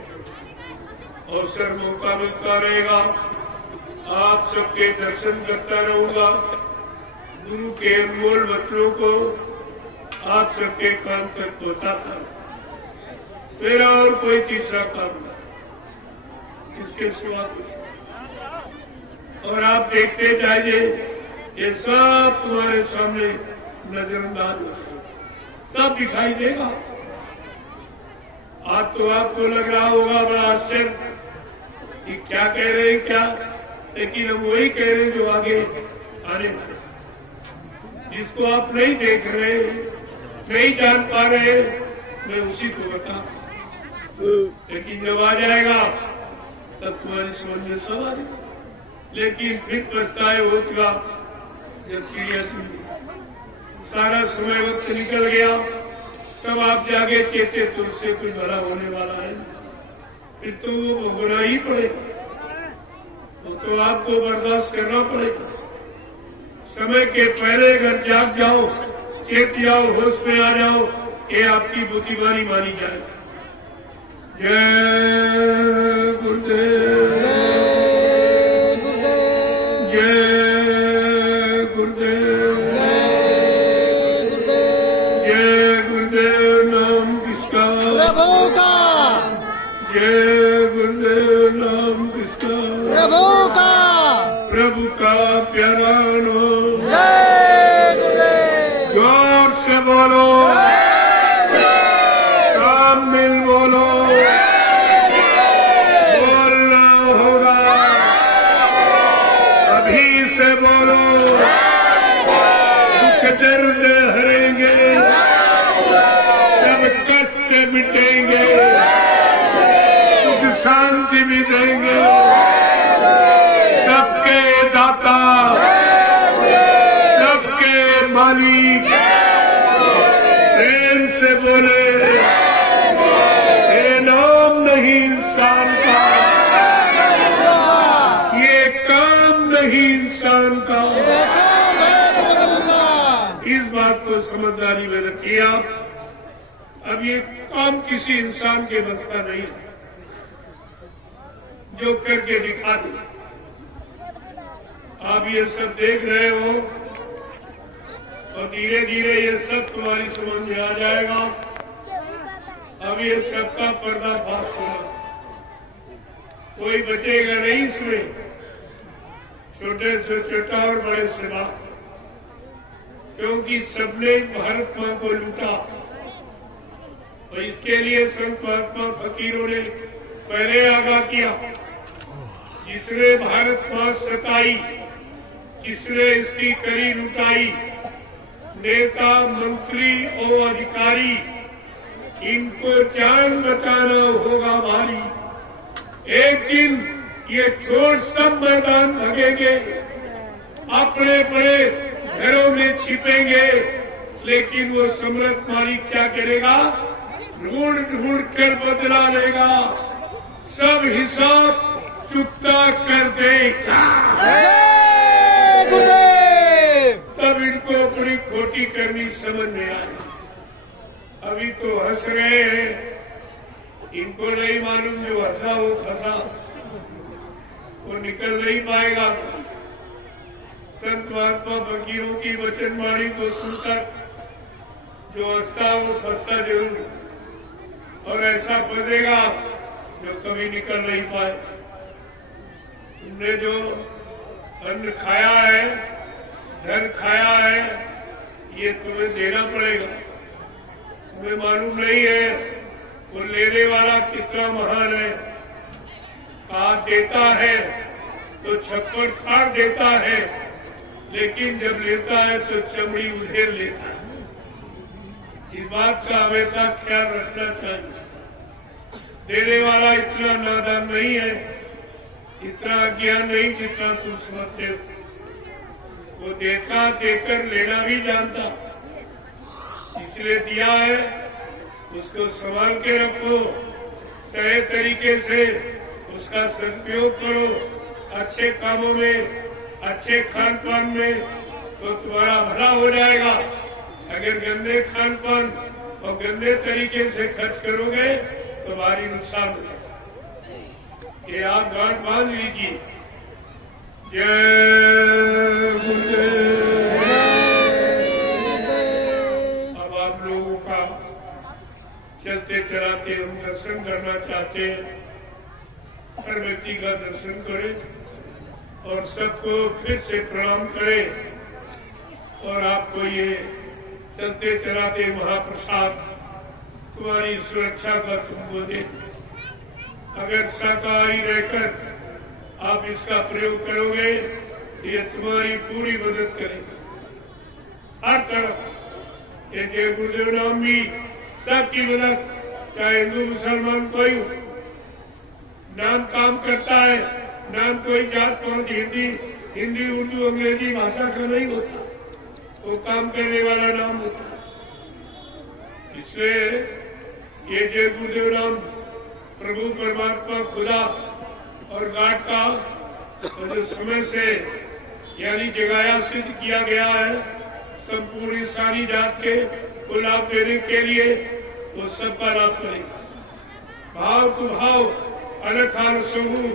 अवसर मौका मिलता रहेगा, आप सबके दर्शन करता रहूंगा, गुरु के अनमोल वचनों को आप सबके कान तक पहुंचाता। मेरा और कोई तीसरा काम नहीं, इसके सिवा कुछ। और आप देखते जाइए, ये सब तुम्हारे सामने नजरअंदाज हो, सब दिखाई देगा। आज तो आपको लग रहा होगा बड़ा आश्चर्य कि क्या कह रहे हैं, क्या, लेकिन हम वही कह रहे हैं जो आगे आने वाले, जिसको आप नहीं देख रहे, नहीं जान पा रहे, मैं उसी को बता। लेकिन जब आ जाएगा तब तुम्हारी समझ में सब आ जाएगा। लेकिन फिर पछताए होगा जब चिड़िया चुनी, सारा समय वक्त निकल गया, तब आप जागे चेते तो उससे कुछ भला होने वाला है, फिर तो वो भोगना ही पड़ेगा, वो तो आपको बर्दाश्त करना पड़ेगा। समय के पहले अगर जाग जाओ, चेत जाओ, होश में आ जाओ, ये आपकी बुद्धिमानी मानी जाए। जय गुरुदेव, जय गुरुदेव, जय गुरुदेव। नाम किसका? प्रभु का। जय गुरुदेव। नाम किसका? प्रभु का। प्रभु का प्यारा नाम। जय गुरुदेव। जोर से बोलो, काम मिल बोलो, बोलना होगा, अभी से बोलो, दुख दर्द हरे कष्ट मिटेंगे, सुख शांति भी देंगे। सबके दाता, सबके मालिक, प्रेम से बोले, ये नाम नहीं इंसान का, ये काम नहीं इंसान का। इस बात को समझदारी में रखिए आप। अब ये काम किसी इंसान के बस का नहीं जो करके दिखा दे। आप ये सब देख रहे हो और धीरे धीरे ये सब तुम्हारी समझ में आ जाएगा। अब ये सबका पर्दाफाश होगा, कोई बचेगा नहीं इसमें, छोटे से छोटा और बड़े से बड़ा, क्योंकि सबने भारत मां को लूटा। और इसके लिए संत महात्मा फकीरों ने पहले आगाह किया, जिसने भारत मां सताई, जिसने इसकी करी लुटाई, नेता मंत्री और अधिकारी, इनको जान बचाना होगा भारी। एक दिन ये छोड़ सब मैदान भागेंगे, अपने बड़े घरों में छिपेंगे, लेकिन वो सम्राट मालिक क्या करेगा? ढूंढ ढूंढ कर बदला लेगा, सब हिसाब चुकता कर देगा। तब इनको अपनी खोटी करनी समझ में आए। अभी तो हंस रहे हैं, इनको नहीं मालूम जो हंसा वो फंसा, वो निकल नहीं पाएगा। संत महात्मा फकीरों की वचनवाणी को सुनकर जो हंसता वो फंसता जरूर, और ऐसा फंसेगा जो कभी निकल नहीं पाए। तुमने जो अन्न खाया है, धन खाया है, ये तुम्हें देना पड़ेगा। तुम्हें मालूम नहीं है वो लेने वाला कितना महान है। कहा देता है तो छप्पर फाड़ देता है, लेकिन जब लेता है तो चमड़ी उधेड़ लेता है। इस बात का हमेशा ख्याल रखना चाहिए। देने वाला इतना नादान नहीं है, इतना अज्ञान नहीं जितना तुम समझते हो। वो देता, देकर लेना भी जानता, इसलिए दिया है। उसको संभाल के रखो, सही तरीके से उसका सदुपयोग करो, अच्छे कामों में, अच्छे खान पान में, तो तुम्हारा भला हो जाएगा। अगर गंदे खान पान और गंदे तरीके से खर्च करोगे तो भारी नुकसान होगा। ये आप गांठ बांध लीजिए। जय गुरुदेव। अब आप लोगों का चलते चलाते हम दर्शन करना चाहते हैं। हर व्यक्ति का दर्शन करें और सबको फिर से प्रणाम करें, और आपको ये चलते चलाते महाप्रसाद तुम्हारी सुरक्षा का तुमको दे। अगर शाकाहारी रहकर आप इसका प्रयोग करोगे तो ये तुम्हारी पूरी मदद करेगा हर तरफ। ये जय गुरुदेव नाम भी सबकी मदद, चाहे हिंदू मुसलमान कोई हो। नाम काम करता है, नाम कोई जात पात हिंदी उर्दू अंग्रेजी भाषा का नहीं होता, वो काम करने वाला नाम होता है। इसलिए ये जय गुरुदेव नाम प्रभु परमात्मा खुदा और गाड का जो समय से यानी जगाया सिद्ध किया गया है, संपूर्ण इंसानी जात के को लाभ देने के लिए, वो सबका लाभ करेगा। भाव तु भाव अनखान समूह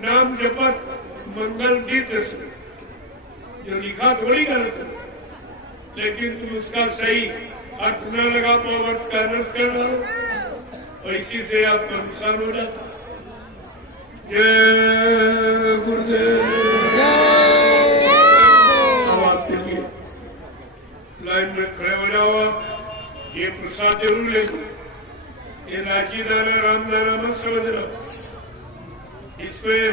नाम जपत मंगल गीत, जो लिखा थोड़ी गलत है, लेकिन तुम उसका सही अर्थ न लगा पाओ, अर्थ का अनर्थ कर रहा हो, और इसी से आपका नुकसान हो जाता। जय गुरुदेव। अब आपके लिए लाइन में खड़े हो जाओ। आप ये प्रसाद जरूर ले लो। ये लाची दाना राम दाना मत समझना, इसमें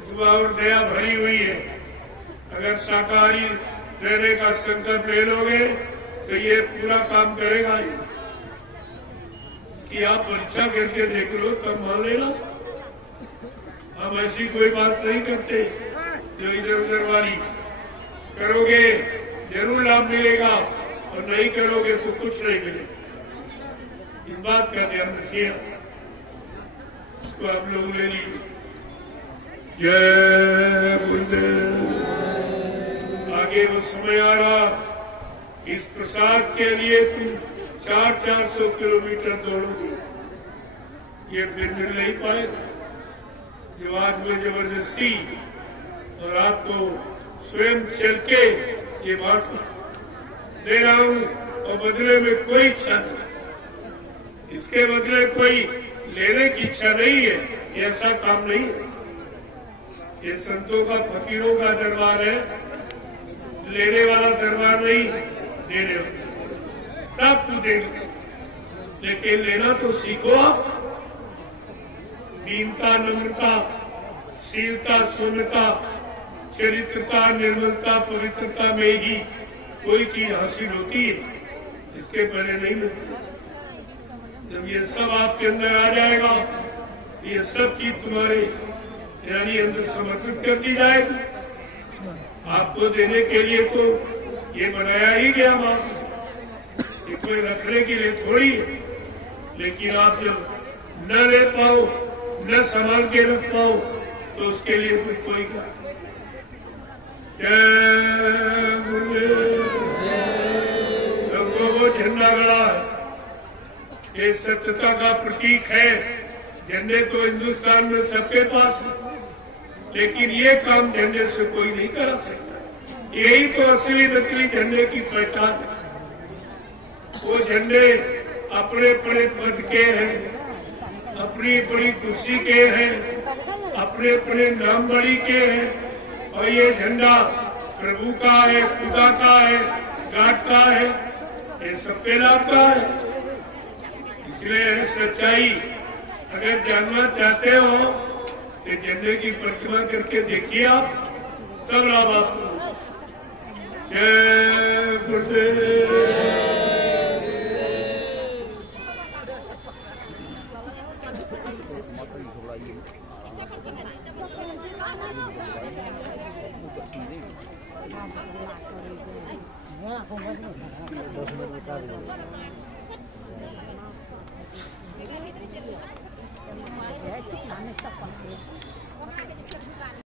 दुआ और दया भरी हुई है। अगर शाकाहारी रहने का संकल्प ले लोगे तो ये पूरा काम करेगा ही। कि आप परीक्षा करके देख लो तब मान लेना। हम ऐसी कोई बात नहीं करते जो इधर उधर वाली। करोगे जरूर लाभ मिलेगा और नहीं करोगे तो कुछ नहीं मिलेगा। इस बात का ध्यान रखिए। इसको आप लोग ले लीजिए। जय गुरुदेव। आगे वो समय आ रहा, इस प्रसाद के लिए तुम 400-400 किलोमीटर दौड़ोगे, ये फिर मिल नहीं पाएगा। जो आज में जबरदस्ती और आपको स्वयं चल के ये बात दे रहा हूं और बदले में कोई इच्छा नहीं, इसके बदले कोई लेने की इच्छा नहीं है, ये ऐसा काम नहीं है। ये संतों का, फकीरों का दरबार है, लेने वाला दरबार नहीं, देने वाला। सब कुछ देंगे, लेकिन लेना तो सीखो आप। दीनता, नम्रता, शीलता, शून्यता, चरित्रता, निर्मलता, पवित्रता में ही कोई चीज हासिल होती है, इसके पहले नहीं मिलती। जब ये सब आपके अंदर आ जाएगा, ये सब चीज तुम्हारे यानी अंदर समर्पित कर दी जाएगी। आपको देने के लिए तो ये बनाया ही गया माँ, ये कोई रखने के लिए थोड़ी है। लेकिन आप जब न ले पाओ, न संभाल के रख पाओ, तो उसके लिए फिर कोई क्या। जय गुरुदेव। वो झंडा गड़ा है, ये सत्यता का प्रतीक है। झंडे तो हिंदुस्तान में सबके पास है, लेकिन ये काम झंडे से कोई नहीं करा सकता। यही तो असली नकली झंडे की पहचान है। वो झंडे अपने अपने पद के हैं, अपनी अपनी कुर्सी के हैं, अपने अपने नाम बड़ी के हैं, और ये झंडा प्रभु का है, खुदा का है, घाट का है, ये सबके लाभ का है। इसलिए सच्चाई अगर जानना चाहते हो, ये झंडे की प्रतिमा करके देखिए आप, सब लाभ आपको। जय गुरुदेव।